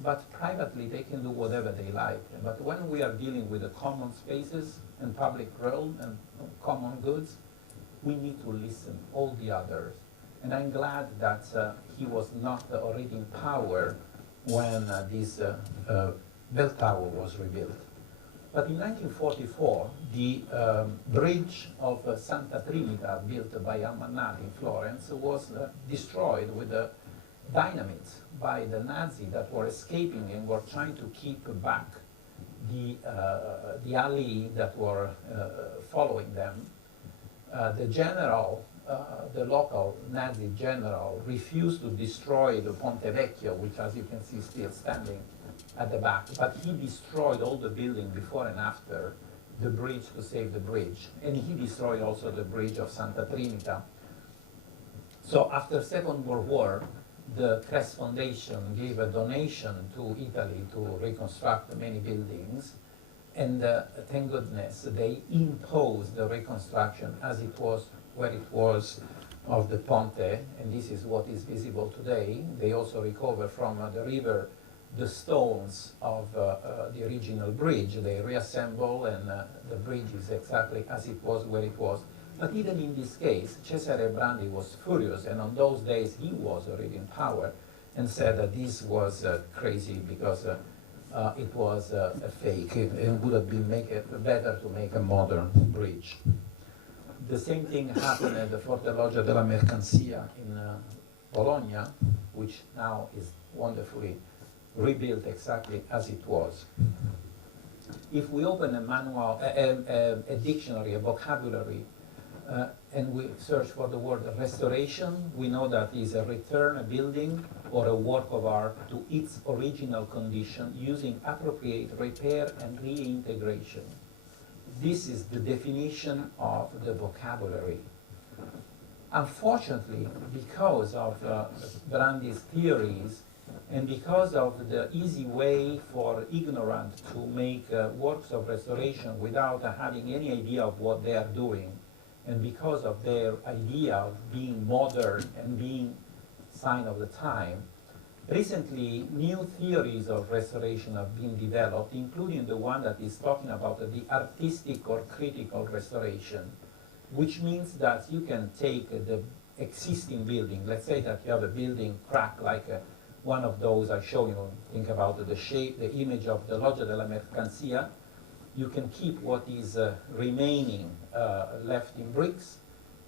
But privately they can do whatever they like. But when we are dealing with the common spaces and public realm and common goods, we need to listen all the others. And I'm glad that he was not already in power when this bell tower was rebuilt. But in 1944, the bridge of Santa Trinita, built by Almanati in Florence, was destroyed with dynamite by the Nazis that were escaping and were trying to keep back the alley that were following them. The general, the local Nazi general, refused to destroy the Ponte Vecchio, which, as you can see, is still standing at the back, but he destroyed all the building before and after the bridge to save the bridge. And he destroyed also the bridge of Santa Trinita. So after Second World War, the Crest Foundation gave a donation to Italy to reconstruct many buildings. And thank goodness they imposed the reconstruction as it was, where it was, of the Ponte, and this is what is visible today. They also recover from the river the stones of the original bridge. They reassemble, and the bridge is exactly as it was, where it was. But even in this case, Cesare Brandi was furious, and on those days he was already in power, and said that this was crazy because it was a fake. It would have been better to make a modern bridge. The same thing happened at the Forte Loggia della Mercanzia in Bologna, which now is wonderfully rebuilt exactly as it was. If we open a manual, a dictionary, a vocabulary, and we search for the word restoration, we know that is a return a building or a work of art to its original condition using appropriate repair and reintegration. This is the definition of the vocabulary. Unfortunately, because of Brandi's theories and because of the easy way for ignorant to make works of restoration without having any idea of what they are doing, and because of their idea of being modern and being sign of the time, recently new theories of restoration have been developed, including the one that is talking about the artistic or critical restoration, which means that you can take the existing building, let's say that you have a building crack like one of those I show you, think about the shape, the image of the Loggia della Mercanzia. You can keep what is remaining left in bricks,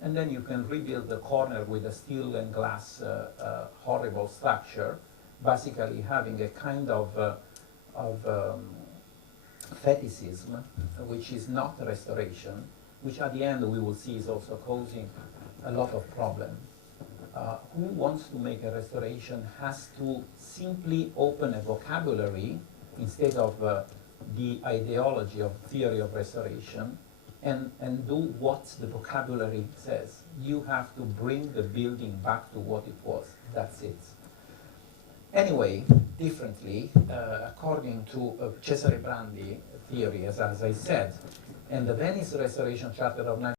and then you can rebuild the corner with a steel and glass horrible structure, basically having a kind of fetishism, which is not restoration, which at the end we will see is also causing a lot of problem. Who wants to make a restoration has to simply open a vocabulary instead of the ideology of theory of restoration, and do what the vocabulary says. You have to bring the building back to what it was. That's it. Anyway, differently, according to Cesare Brandi theory, as I said, and the Venice Restoration Charter of